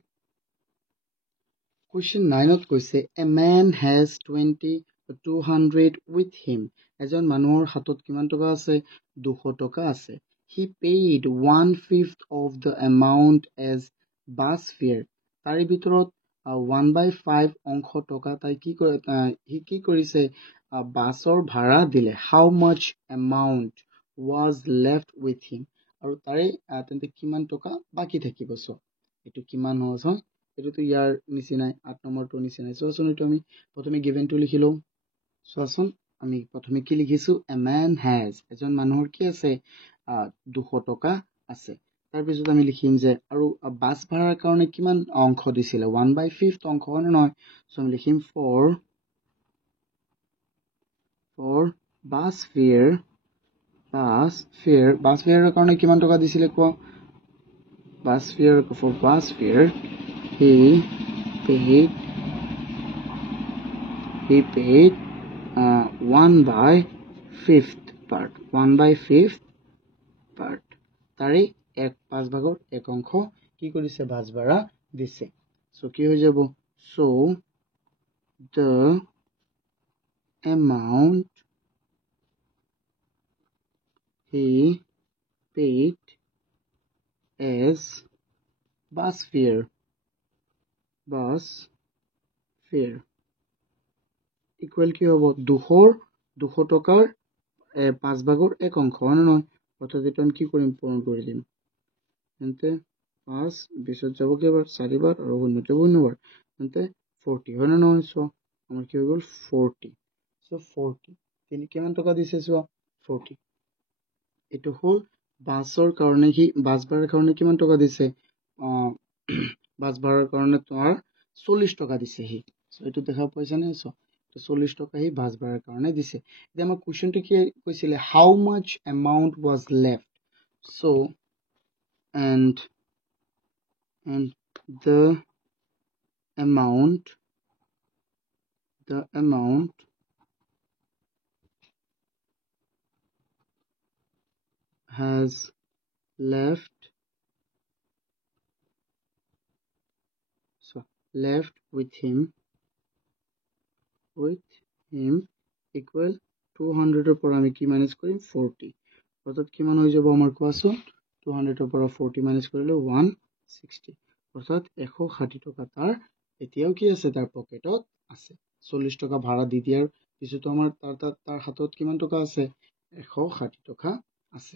কুৱেশ্যন 9ত কৈছে a man has 200 with him. এজন মানুহৰ হাতত কিমান টকা আছে? 200 টকা আছে. He paid 1/5 of the amount as bus fare. তাৰে ভিতৰত 1/5 অংশ টকা তাই কি কৰিছে? বাছৰ ভাড়া দিলে. How much amount was left with him? আৰু তাৰে তেন্তে কিমান টকা বাকি থাকিব? চোৱা এইটো কিমান সহজ হয়, এইটোতো ইয়াৰ নিচিনাই 8 নম্বৰটোৰ নিচিনাই. চোৱাচোন এইটো আমি প্ৰথমে গিভেনটো লিখি লওঁ. চোৱাচোন আমি প্ৰথমে কি লিখিছো a man has এজন মানুহৰ কি আছে 200 টকা আছে তাৰপিছত আমি লিখিম যে আৰু বাছ ভাড়াৰ কাৰণে কিমান অংশ দিছিলে 1/5 অংশ হয় নহয় সো আমি লিখিম for bus fareৰ কাৰণে কিমান টকা দিছিলে কোৱা for bus fare he paid 1/5 part তাৰে 1/5 এক অংশ কি কৰিছে বাছ ভাড়া দিছে সো কি হৈ যাব so the amount he paid as bus fare equal কি হ'ব 200 টকাৰ 5/5 এক অংশ হয় নহয় অৰ্থাৎ এটা আমি কি কৰিম পূৰণ কৰি দিম তেন্তে 5 20 যাব কেইবাৰ 4 বাৰ আৰু 0 যাব 0 বাৰ তেন্তে 40 হয় নহয় সো আমাৰ কি হৈ গ'ল 40 সো 40 তিনি কিমান টকা দিছে সো 40 এটো হল বাছৰ কাৰণে কি বাছ ভাড়াৰ কাৰণে কিমান টকা দিছে বাছ ভাড়াৰ কাৰণে তোমাৰ 40 টকা দিছে হি সো এটো দেখা পাইছা নে সো 40 টকা হি বাছ ভাড়াৰ কাৰণে দিছে এতিয়া আমাৰ কোৱেশ্চনটো কি কৈছিলে how much amount was left so and the amount has left with him equal 200 এর পর আমি কি মাইনাস করি 40 অর্থাৎ কি মান হয়ে যাব আমার কোয়াসন 200 এর পর 40 মাইনাস করলে 160 অর্থাৎ 160 টাকা তার এতিয়াও কি আছে তার পকেটত আছে 40 টাকা ভাড়া দি দিয়ার পিছতো আমার তার হাতত কিমান টাকা আছে 160 টাকা আছে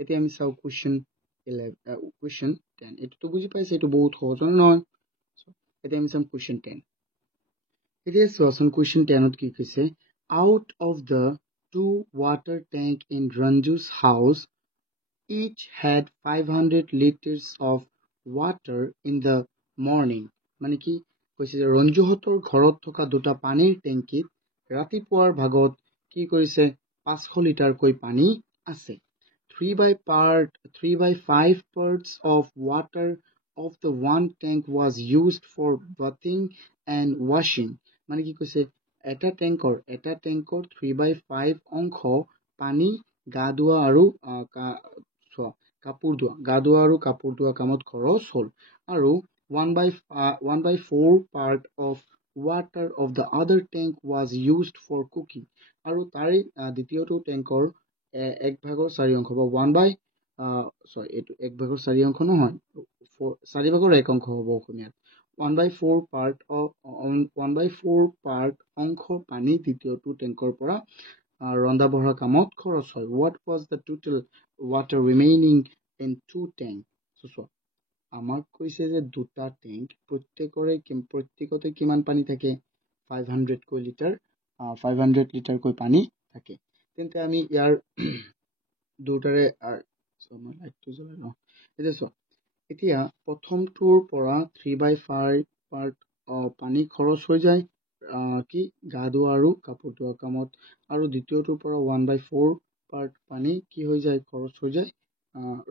এতিয়া আমি চাও কোৱেশ্চন 10 এটো তো বুঝি পাইছে এটো বহুত সহজ নহয় এতিয়া আমি চাম কোৱেশ্চন 10 এতিয়া চোৱাচোন কোৱেশ্চন 10 ত কি কৈছে out of the two water tank in Ranju's house each had 500 liters of water in the morning মানে কি কৈছে যে ৰঞ্জুহতৰ ঘৰত থকা দুটা পানীৰ টেংকিত ৰাতিপুৱাৰ ভাগত কি কৰিছে 500 লিটাৰ কৈ পানী আছে 3/5 parts of water of the one tank was used for bathing and washing মানে কি কৈছে এটা টেংকৰ 3/5 অংশ পানী গা ধোৱা আৰু কাপোৰ ধোৱা কামত খৰচ হ'ল আৰু 1/4 part of water of the other tank was used for cooking আৰু তাৰে দ্বিতীয়টো টেংকৰ 1/4 অংশ বা 1/4 অংশ নহয় 4/1 অংশ হ'ব অসমীয়াত 1/4 part অংশ পানী দ্বিতীয়টো টেংকৰ পৰা ৰন্ধা বঢ়া কামত খৰচ হয় what was the total water remaining in two tank so আমাক কৈছে যে দুটা ট্যাঙ্ক প্ৰত্যেকতে কিমান পানী থাকে 500 কৈ লিটাৰ 500 লিটাৰ কৈ পানী থাকে তেন্তে আমি ইয়াৰ দুটাৰে এতিয়া প্ৰথমটোৰ পৰা 3/5 পাৰ্ট পানী খৰচ হৈ যায় কি গা ধোৱা আৰু কাপোৰ ধোৱা কামত আৰু দ্বিতীয়টোৰ পৰা 1/4 পাৰ্ট পানী কি হৈ যায় খৰচ হৈ যায়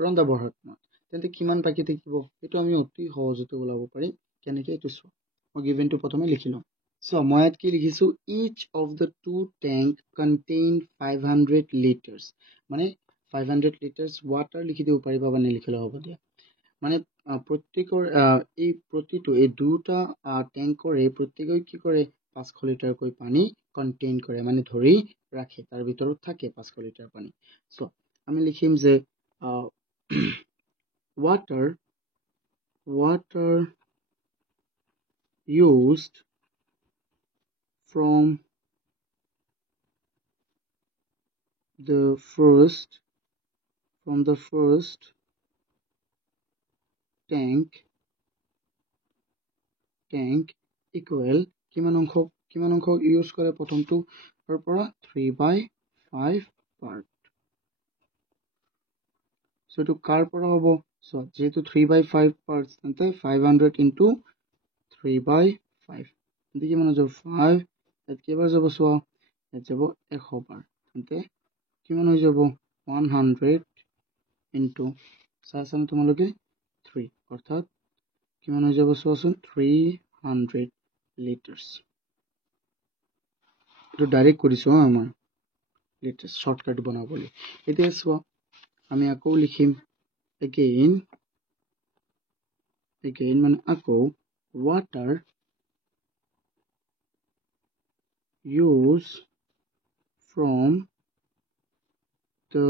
ৰন্ধা বঢ়াৰ কামত তেন্তে কিমান বাকি থাকিব এটো আমি অতি সহজতে ওলাব পাৰিম কেনেকৈ এটো চোৱা মই গিভেনটো প্ৰথমে লিখি লম সো মই ইয়াত কি লিখিছো each of the two tank contain 500 liters মানে 500 liters water লিখি দিব পাৰিবা বা নিলিখিলে হ'ব দিয়া মানে প্ৰত্যেকৰ এই প্ৰতিটো এই দুটা ট্যাঙ্কৰে প্ৰত্যেকই কি কৰে 500 লিটাৰ কৈ পানী কন্টেইন কৰে মানে ধৰি ৰাখে তাৰ ভিতৰত থাকে 500 লিটাৰ পানী সো আমি লিখিম যে water used from the first tank equal কিমান অংশ ইউজ কৰে প্ৰথমটো তাৰ পৰা 3/5 পাৰ্ট সো এটো কাৰ পৰা হ'ব সো যেহেতু 3/5 পাৰ্টস তেন্তে 500 into 3/5 তেন্তে কিমান হৈ যাব 5 ইয়াত কেইবাৰ যাব সো ইয়াত যাব 100 বাৰ তেন্তে কিমান হৈ যাব 100 into চাইছানে তোমালোকে 3 অৰ্থাৎ কিমান হৈ যাব চোৱাচোন 300 লিটাৰ্স এটো ডাইৰেক্ট কৰিছো আমাৰ লিটাৰ্স শৰ্টকাট বনাবলৈ এতিয়া চোৱা আমি আকৌ লিখিম again মানে আকৌ water used from the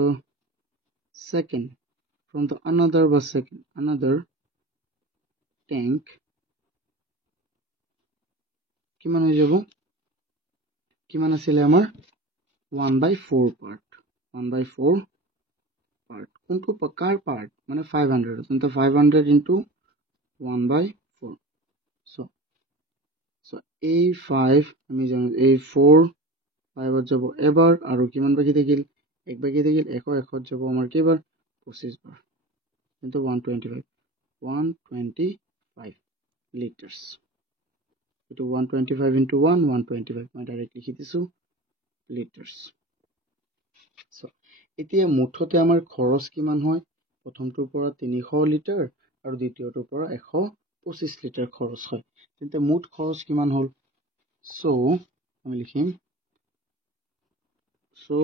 another tank কিমান হৈ যাব কিমান আছিল আমাৰ 1/4 পাৰ্ট 1/4 পার্ট কোনটো প্রকার পার্ট মানে 500 তেন্তে 500 into 1/4 so এই 5 আমি জানো এই 4 5 যাব এবাৰ আৰু কিমান বাকি থাকিল এক বাকি থাকিল 100 যাব আমাৰ কেবাৰ 25 বাৰ কিন্তু 125 লিটাৰ্স এটো 125 into 1 125 মই ডাইৰেক্ট লিখি দিছো লিটাৰ্স so এতিয়া মুঠতে আমাৰ খৰচ কিমান হয় প্ৰথমটোৰ পৰা 300 লিটাৰ আৰু দ্বিতীয়টোৰ পৰা 125 লিটাৰ খৰচ হয় তেন্তে মুঠ খৰচ কিমান হ'ল সো আমি লিখিম সো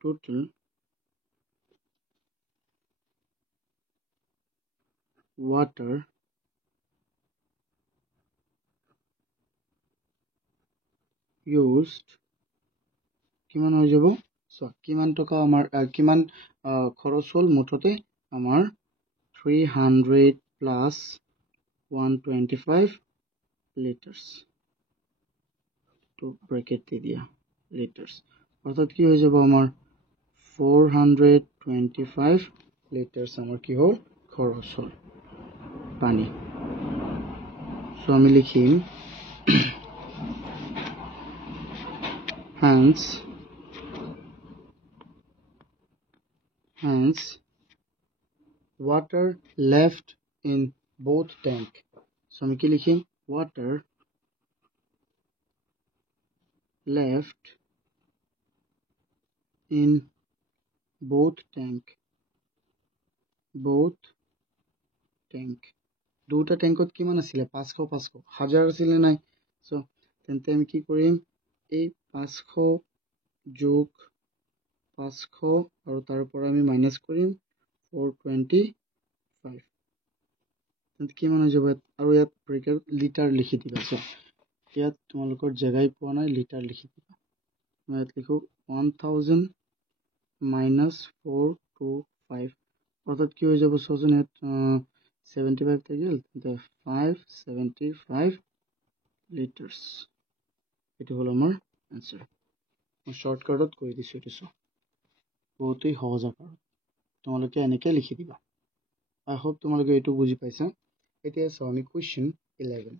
total water used কিমান হৈ যাব সো কিমান টকা আমাৰ কিমান খৰচ হ'ল মুঠতে আমাৰ 300 plus 125 liters to bracket দি দিয়া liters অৰ্থাৎ কি হৈ যাব আমাৰ 425 liters আমাৰ কি হ'ল খৰচ হ'ল পানী সো আমি লিখিম hence water left in both tank so আমি কি লিখিম water left in both tank দুটা ট্যাঙ্কত কিমান আছিল 500 হাজাৰ আছিল নাই সো তেন্তে আমি কি কৰিম এই 500 যোগ 500 আৰু তাৰ পৰা আমি মাইনাস কৰিম 425 তেন্তে কিমান হৈ যাব আৰু ইয়াত ব্ৰেকেট লিটাৰ লিখি দিবা সো ইয়াত তোমালোকৰ জায়গাই পোৱা নাই লিটাৰ লিখি দিবা মই ইয়াত লিখো 1000 minus 425 অর্থাৎ কি হয়ে যাব সজন ইয়াত 75 থাকিল তেন্তে 575 লিটার্স এটো হলো আমার आंसर মই শর্টকাটত কৈ দিছো এটো সো বহুতই সহজ আকাৰ তোমালোকে এনেকৈ লিখি দিবা আই হোপ তোমালোকে এটো বুজি পাইছা এতিয়া চাও আমি কোৱেশ্চন 11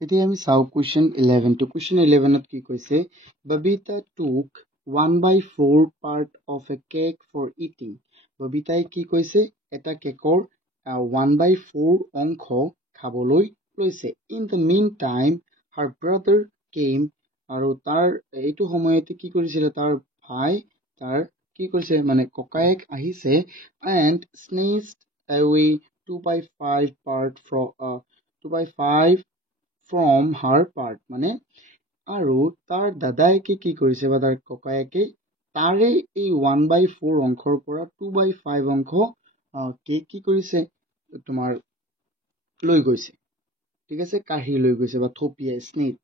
এতিয়া আমি চাও কোৱেশ্চন 11 তো কোৱেশ্চন 11 ত কি কৈছে Babita took 1/4 part of a cake for eating ববিতাই কি কৈছে এটা কেকৰ 1/4 অংশ খাবলৈ লৈছে in the meantime her brother came আৰু তাৰ এইটো সময়তে কি কৰিছিল তাৰ ভাই তাৰ কি কৰিছে মানে ককায়েক আহিছে and snatched away 2/5 part from her part মানে আৰু তাৰ দাদাইকে কি কৰিছে বা তাৰ ককায়েকে তাৰে এই 1/4 অংশৰ পৰা 2/5 অংশ কি কৰিছে তোমাৰ লৈ গৈছে ঠিক আছে কাঢ়ি লৈ গৈছে বা থপিয়া স্নেক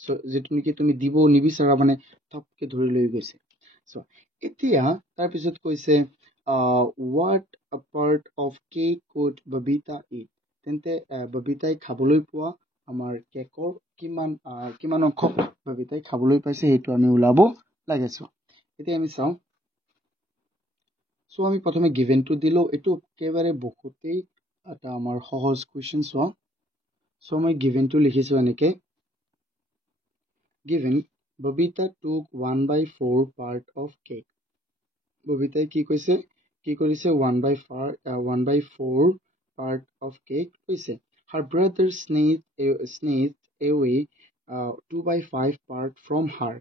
সো যেটো নেকি তুমি দিব নিবিচাৰা মানে থপকে ধৰি লৈ গৈছে সো এতিয়া তাৰ পিছত কৈছে what a part of cake could Babita eat তেন্তে ববিতাই খাবলৈ পোৱা আমাৰ কেকৰ কিমান অংশ ববিতাই খাবলৈ পাইছে হেতু আমি উলাব লাগেছো এতিয়া আমি চাও সো আমি প্ৰথমে গিভেন টু দিলো এটো একেবাৰে বহুতেই এটা আমাৰ সহজ কোৱেশ্চন সো So মই given to লিখিছো এনেকে given Babita took 1/4 part of cake. Babita কি কৈছে 1/4 part of cake কৈছে. Her brother sneezed away 2/5 part from her.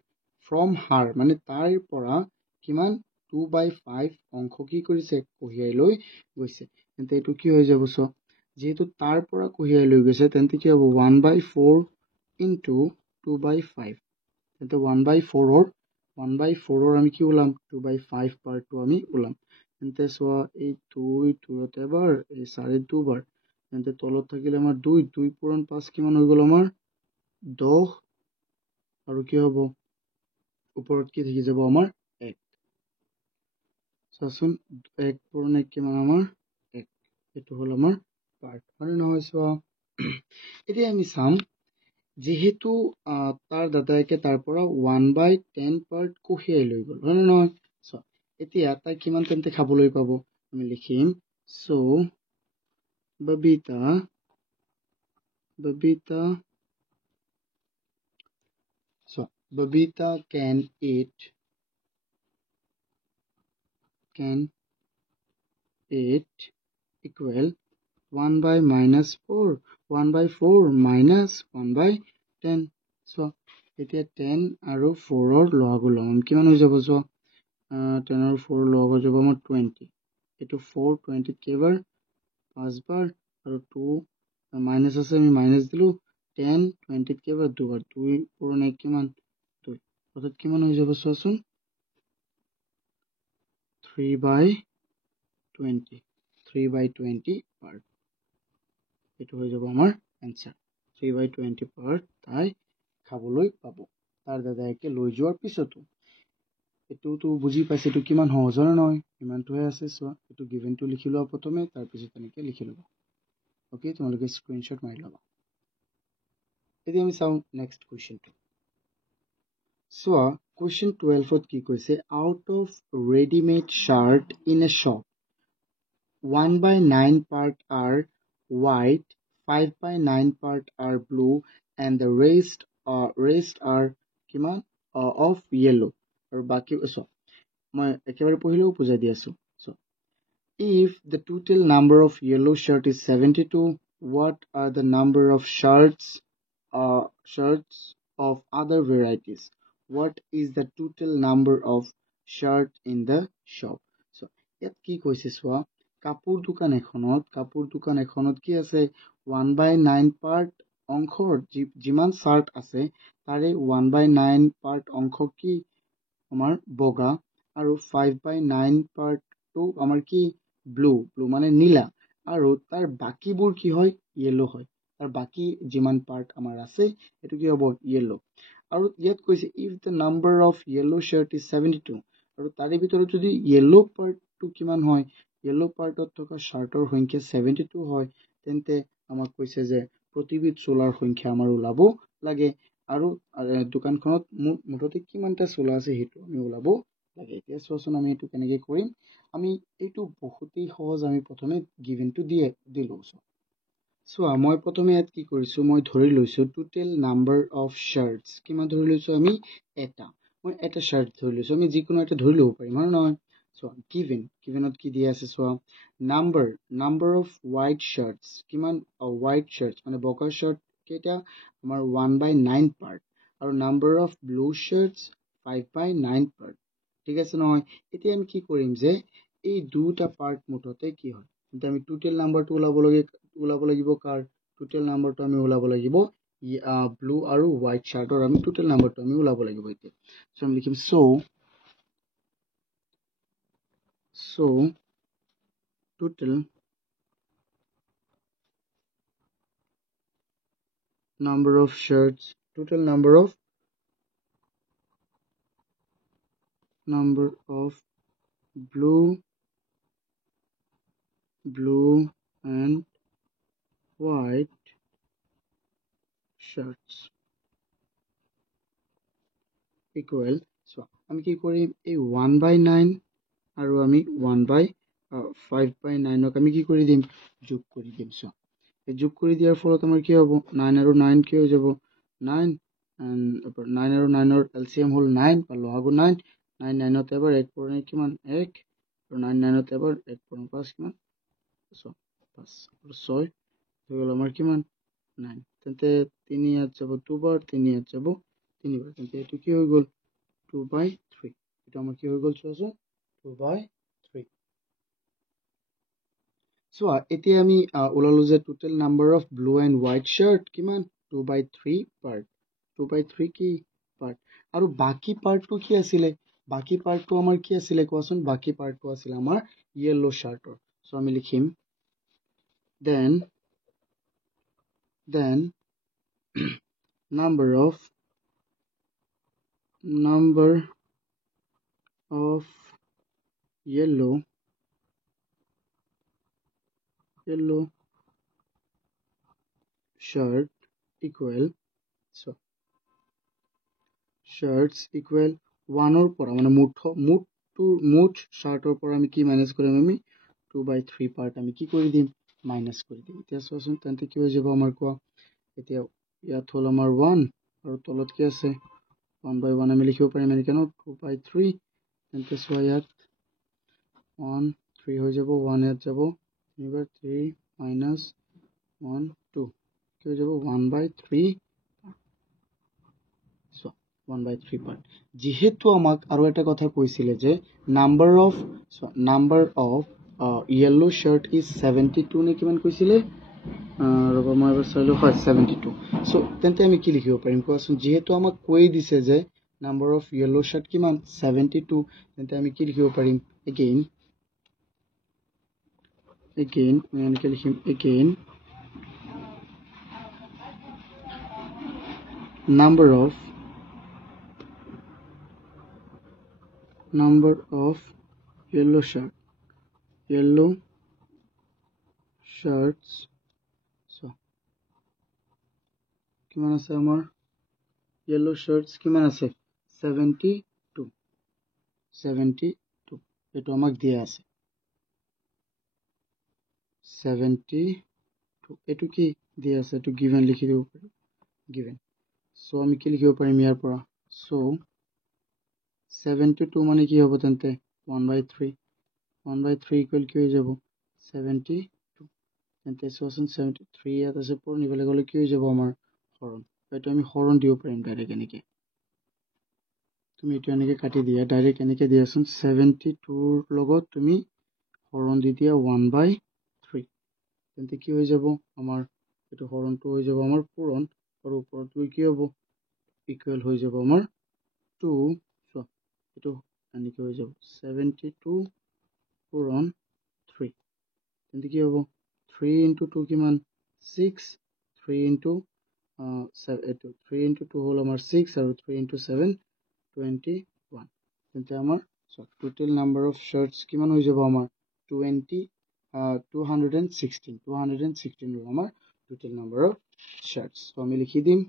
মানে তাৰ পৰা কিমান 2/5 অংশ কি কৰিছে কঢ়িয়াই লৈ গৈছে. তেন্তে এইটো কি হৈ যাব চ যেহেতু তাৰ পৰা কঢ়িয়াই লৈ গৈছে তেন্তে কি হ'ব 1/4 into 2/5 তেন্তে 1/4 আমি কি ওলাম 2/5 পাৰ্টটো আমি ওলাম. তেন্তে চোৱা এই 2 এবাৰ এই 4 দুবাৰ তেন্তে তলত থাকিলে আমাৰ 2 পূৰণ 5 কিমান হৈ গ'ল আমাৰ 10 আৰু কি হ'ব ওপৰত কি থাকি যাব আমাৰ 1 চাচোন 1 পূৰণ 1 কিমান আমাৰ 1 এইটো হ'ল আমাৰ পাৰ্ট হয় নহয় চোৱা. এতিয়া আমি চাম যেহেতু তাৰ দাদাইকে তাৰ পৰা 1/10 পাৰ্ট কঢ়িয়াই লৈ গ'ল হয় নহয় চোৱা এতিয়া তাই কিমান তেন্তে খাবলৈ পাব আমি লিখিম so Babita can eat 1/4 minus 1/10 so এতিয়া 10 আৰু 4 লগ লম কিমান হৈ যাব so 10 আৰু 4 লগ হৈ যাব আমাৰ 20 এইটো 4 20 কেইবাৰ 5 বাৰ আৰু 2 মাইনাস আছে আমি মাইনাস দিলো 10 20 কেইবাৰ 2 বাৰ 2 পূৰণ 1 কিমান 2 অৰ্থাৎ কিমান হৈ যাব চোৱাচোন 3/20 পাৰ্ট এইটো হৈ যাব আমাৰ এনসাৰ 3/20 পাৰ্ট তাই খাবলৈ পাব তাৰ দাদাইকে লৈ যোৱাৰ পিছতো এইটোতো বুজি পাইছে এইটো কিমান সহজ হয় নহয় ইমানটোহে আছে চোৱা এইটো গিভেনটো লিখি লোৱা প্ৰথমে তাৰপিছত এনেকৈ লিখি ল'বা ওকে তোমালোকে স্ক্ৰীনশ্বট মাৰি ল'বা. এতিয়া আমি চাওঁ নেক্সট কুৱেশ্যনটো চোৱা কুৱেশ্যন 12ত কি কৈছে out of readymade shirt in a shop 1/9 part are white, 5/9 part are blue, and the rest are কিমান of yellow. আৰু বাকি মই একেবাৰে পঢ়িলেও বুজাই দি আছো. So if the total number of yellow shirt is 72, what are the number of shirts of other varieties? What is the total number of shirt in the shop? So ইয়াত কি কৈছে চোৱা কাপোৰ দোকান এখনত কি আছে 1/9 পাৰ্ট অংশৰ যিমান শাৰ্ট আছে তাৰে 1/9 পাৰ্ট অংশ কি আমাৰ বগা আৰু 5/9 পাৰ্টটো আমাৰ কি ব্লু মানে নীলা আৰু তাৰ বাকিবোৰ কি হয় ইয়েলো হয় তাৰ বাকি যিমান পাৰ্ট আমাৰ আছে এটো কি হ'ব ইয়েলো আৰু ইয়াত কৈছে if the number of yellow shirt is 72 আৰু তাৰে ভিতৰত যদি ইয়েলো পাৰ্টটো কিমান হয় ইয়েলো পাৰ্টত থকা শাৰ্টৰ সংখ্যা 72 হয় তেন্তে আমাক কৈছে যে প্ৰতিবিধ চোলাৰ সংখ্যা আমাৰ ওলাব লাগে আৰু দোকানখনত মুঠতে কিমানটা চোলা আছে হেতু আমি ওলাব লাগে এতিয়া চোৱাচোন আমি এটো কেনেকৈ কৰিম আমি এইটো বহুতেই সহজ আমি প্ৰথমে গিভেনটো দিলো চোৱা মই প্ৰথমে ইয়াত কি কৰিছো মই ধৰি লৈছো টোটেল নাম্বাৰ অফ শাৰ্টস কিমান ধৰি লৈছো আমি মই এটা শাৰ্ট ধৰি লৈছো আমি যিকোনো এটা ধৰি ল'ব পাৰিম হয় নহয় So givenot ki dia ase so number of white shirts kiman white shirts mane boga shirt keta amar 1/9 part aru number of blue shirts 5/9 part ঠিক আছে নহয় এতিয়া আমি কি কৰিম যে এই দুটা পাৰ্ট মুঠতে কি হয় কিন্তু আমি টোটাল নাম্বাৰটো ওলাব লাগিব কাৰ টোটাল নাম্বাৰটো আমি ওলাব লাগিব ব্লু আৰু হোৱাইট শাৰ্টৰ আমি টোটাল নাম্বাৰটো আমি ওলাব লাগিব এতিয়া সো আমি লিখিম So total number of shirts number of blue and white shirts equal so আমি কি কৰিম এই 1/9 আৰু আমি 1/5/9 ক আমি কি কৰি দিম যোগ কৰি দিম so এই যোগ কৰি দিয়াৰ ফলত আমাৰ কি হ'ব 9 আৰু 9 কি হৈ যাব 9 and 9 আৰু 9 ৰ এলচিএম হ'ল 9 বা লসাগু 9 9 9 ত এবাৰ 1 পৰে কিমান 1 আৰু 9 9 ত এবাৰ 1 পৰে 5 কিমান 5 আৰু 6 হৈ গ'ল আমাৰ কিমান 9 তেন্তে 3 ইয়াত যাব 2 বাৰ 3 ইয়াত যাব 3 বাৰ তেন্তে এইটো কি হৈ গ'ল 2/3 এটা আমাৰ কি হৈ গ'ল চোৱাচোন 2/3 চোৱা এতিয়া আমি ওলালো যে total number of blue and white shirt কিমান 2/3 পাৰ্ট 2/3 কি পাৰ্ট আৰু বাকি পাৰ্টটো কি আছিলে বাকি পাৰ্টটো আমাৰ কি আছিলে কোৱাচোন বাকি পাৰ্টটো আছিলে আমাৰ ইয়েলো শাৰ্টৰ সো আমি লিখিম then number of yellow shirt equal so shirts equal 1 or পৰা মানে মুঠ শাৰ্টৰ পৰা আমি কি মাইনাস কৰিম আমি 2/3 পাৰ্ট আমি কি কৰি দিম মাইনাস কৰি দিম এতিয়া চোৱাচোন তেন্তে কি হৈ যাব আমাৰ কোৱা এতিয়া ইয়াত হ'ল আমাৰ 1 আৰু তলত কি আছে 1/1 আমি লিখিব পাৰিম এনেকৈ ন 2/3 তেন্তে চোৱা ইয়াত 1 3 হৈ যাব 1 ইয়াত যাব 3/3 minus 1 2 কি হৈ যাব 1/3 so 1/3 পার্ট যেহেতু আমাক আৰু এটা কথা কৈছিলে যে number of yellow shirt is 72 নে কিমান কৈছিলে ৰবা মই এবাৰ চাইলো হয় 72 সো তেন্তে আমি কি লিখিব পাৰিম কোৱাচোন যেহেতু আমাক কৈ দিছে যে নাম্বাৰ অফ ইয়েলো শাৰ্ট কিমান 72 তেন্তে আমি কি লিখিব পাৰিম again আমি এনেকৈ লিখিম again number of yellow shirts so কিমান আছে আমাৰ yellow shirts কিমান আছে 72 এটো আমাক দিয়া আছে 72 এটো কি দিয়া আছে এটো given লিখি দিব পাৰি given so আমি কি লিখিব পাৰিম ইয়াৰ পৰা so 72 মানে কি হ'ব তেন্তে 1/3 ইকুৱেল কি হৈ যাব 72 তেন্তে চোৱাচোন 73 ইয়াত আছে পৰ নিবলৈ গ'লে কি হৈ যাব আমাৰ হৰণ এইটো আমি হৰণ দিব পাৰিম ডাইৰেক্ট এনেকৈ তুমি এইটো এনেকৈ কাটি দিয়া ডাইৰেক্ট এনেকৈ দিয়াচোন 72 ৰ লগত তুমি হৰণ দি দিয়া 1/3 তেন্তে কি হৈ যাব আমাৰ এইটো হৰণটো হৈ যাব আমাৰ পূৰণ আৰু ওপৰত গৈ কি হ'ব ইকুৱেল হৈ যাব আমাৰ 2 so এইটো এনেকৈ হৈ যাব 72 পূৰণ 3 তেন্তে কি হ'ব 3 into 2 কিমান 6 3 into 2 হ'ল আমাৰ 6 আৰু 3 into 7 21 তেন্তে আমাৰ টোটেল নাম্বাৰ অফ শাৰ্টস কিমান হৈ যাব আমাৰ 216 হ'ল আমাৰ টোটেল নাম্বাৰ অফ শাৰ্টস তো আমি লিখি দিম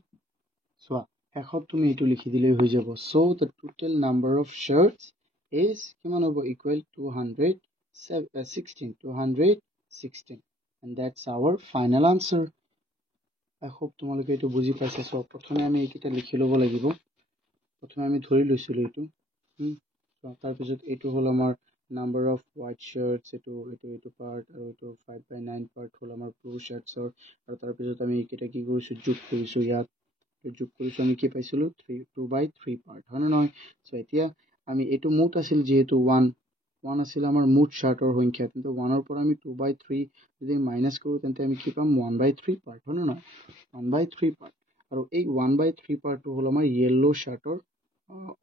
চোৱা শেষত তুমি এইটো লিখি দিলেই হৈ যাব so the total number of shirts is কিমান হ'ব equal 216 and that's our final answer I hope তোমালোকে এইটো বুজি পাইছা so প্ৰথমে আমি এইকেইটা লিখি ল'ব লাগিব প্ৰথমে আমি ধৰি লৈছিলোঁ এইটো তাৰপিছত এইটো হ'ল আমাৰ নাম্বাৰ অফ হোৱাইট শাৰ্টছ এইটো পাৰ্ট আৰু এইটো 5/9 পাৰ্ট হ'ল আমাৰ ব্লু শাৰ্টছৰ আৰু তাৰপিছত আমি এইকেইটা কি কৰিছোঁ যোগ কৰিছোঁ ইয়াত যোগ কৰিছোঁ আমি কি পাইছিলোঁ 2/3 পাৰ্ট হয় নে নহয় চ' এতিয়া আমি এইটো মুঠ আছিল যিহেতু 1 আছিল আমাৰ মুঠ শাৰ্টৰ সংখ্যা কিন্তু 1ৰ পৰা আমি 2/3 যদি মাইনাছ কৰোঁ তেন্তে আমি কি পাম 1/3 পাৰ্ট হয় নে নহয় 1/3 পাৰ্ট আৰু এই 1/3 পাৰ্টটো হ'ল আমাৰ ইয়েলো শাৰ্টৰ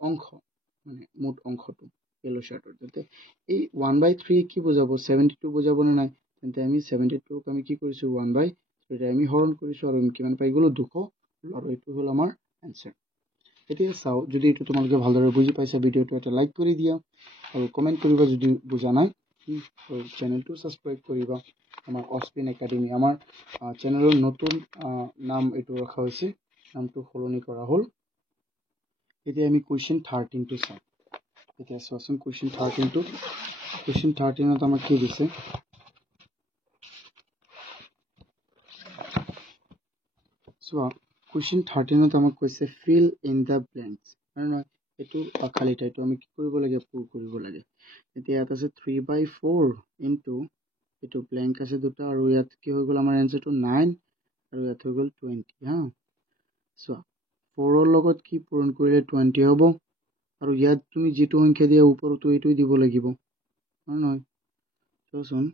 অংশ মানে মুঠ অংশটো ইয়েলো শাৰ্টৰ তেন্তে এই 1/3 কি বুজাব 72 বুজাব নে নাই তেন্তে আমি 72ক আমি কি কৰিছোঁ 1/3 আমি হৰণ কৰিছোঁ আৰু আমি কিমান পাই গ'লোঁ 200 আৰু এইটো হ'ল আমাৰ এনচাৰ এতিয়া চাও যদি এইটো তোমালোকে ভালদৰে বুজি পাইছা ভিডিঅ'টো এটা লাইক কৰি দিয়া আৰু কমেন্ট কৰিবা যদি বুজা নাই আৰু চেনেলটো সাবস্ক্ৰাইব কৰিবা আমাৰ অস্পিন একাডেমি আমাৰ চেনেলৰ নতুন নাম এইটো ৰখা হৈছে নামটো সলনি কৰা হ'ল এতিয়া আমি কোৱেশ্চন 13 টো চাম এতিয়া চোৱাচোন কোৱেশ্চন 13 ত আমাক কি দিছে চোৱা কুৱেশ্যন 13ত আমাক কৈছে ফিল ইন দ্য ব্লেংকছ হয় নহয় এইটো খালী ঠাইটো আমি কি কৰিব লাগে পুৰ কৰিব লাগে এতিয়া ইয়াত আছে 3/4 ইনটু এইটো ব্লেংক আছে দুটা আৰু ইয়াত কি হৈ গ'ল আমাৰ এনচাৰটো 9 আৰু ইয়াত হৈ গ'ল 20 হা চোৱা 4 ৰ লগত কি পূৰণ কৰিলে 20 হ'ব আৰু ইয়াত তুমি যিটো সংখ্যা দিয়া ওপৰতো এইটোই দিব লাগিব হয় নহয় চোৱাচোন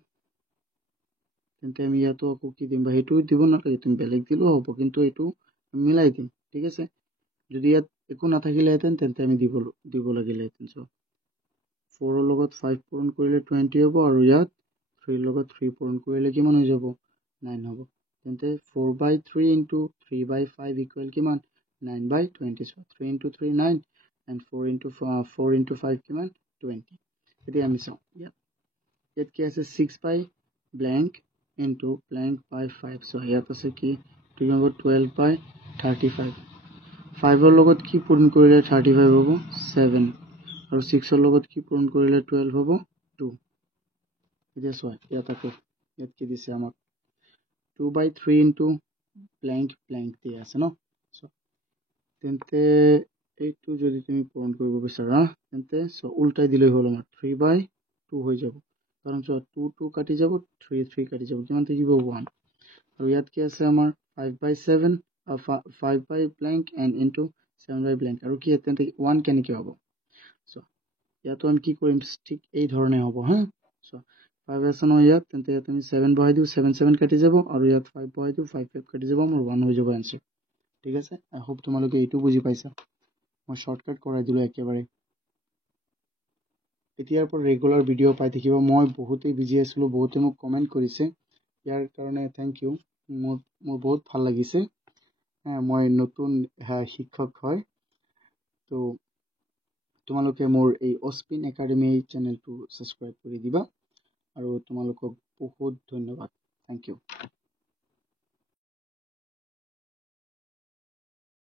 তেন্তে আমি ইয়াতো আকৌ কি দিম বা সেইটো দিব নালাগে তুমি বেলেগ দিলেও হ'ব কিন্তু এইটো মিলাই দিম ঠিক আছে যদি ইয়াত একো নাথাকিলেহেঁতেন তেন্তে আমি দিব লাগিলেহেঁতেন চ' 4 ৰ লগত 5 পূৰণ কৰিলে 20 হ'ব আৰু ইয়াত 3 ৰ লগত 3 পূৰণ কৰিলে কিমান হৈ যাব 9 হ'ব তেন্তে 4/3 ইনটু 3/5 ইকুৱেল কিমান 9/20 চ' 3 ইনটু 3 9 and 4 into 5 কিমান 20 এতিয়া আমি চাওঁ ইয়াত কি আছে 6 by blank into blank by 5 so ইয়াত আছে কি 12/35 5 ৰ লগত কি পূৰণ কৰিলে 35 হ'ব 7 আৰু 6 ৰ লগত কি পূৰণ কৰিলে 12 হ'ব 2 এতিয়া চোৱা ইয়াত আকৌ ইয়াত কি দিছে আমাক 2/3 into blank blank দিয়া আছে ন তেন্তে এইটো যদি তুমি পূৰণ কৰিব বিচাৰা তেন্তে উল্টাই দিলেই হ'ল আমাৰ 3/2 হৈ যাব কাৰণ চোৱা 2 কাটি যাব 3 কাটি যাব কিমান থাকিব 1 আৰু ইয়াত কি আছে আমাৰ 5/7 5 blank and into 7 blank আৰু কি তেন্তে 1 কেনেকৈ হ'ব চোৱা ইয়াতো আমি কি কৰিম ঠিক এই ধৰণে হ'ব হা চোৱা 5 আছে ন ইয়াত তেন্তে ইয়াত আমি 7 বহাই দিওঁ 7 কাটি যাব আৰু ইয়াত 5 বহাই দিওঁ 5 কাটি যাব মোৰ 1 হৈ যাব এনচাৰ ঠিক আছে আই হোপ তোমালোকে এইটো বুজি পাইছা মই শৰ্টকাট কৰাই দিলোঁ একেবাৰে এতিয়াৰ পৰা ৰেগুলাৰ ভিডিঅ' পাই থাকিব মই বহুতেই বিজি আছিলোঁ বহুতে মোক কমেণ্ট কৰিছে ইয়াৰ কাৰণে থেংক ইউ মোৰ বহুত ভাল লাগিছে মই নতুন শিক্ষক হয় তো তোমালোকে মোৰ এই অস্পিন একাডেমি চেনেলটো ছাবস্ক্ৰাইব কৰি দিবা আৰু তোমালোকক বহুত ধন্যবাদ থেংক ইউ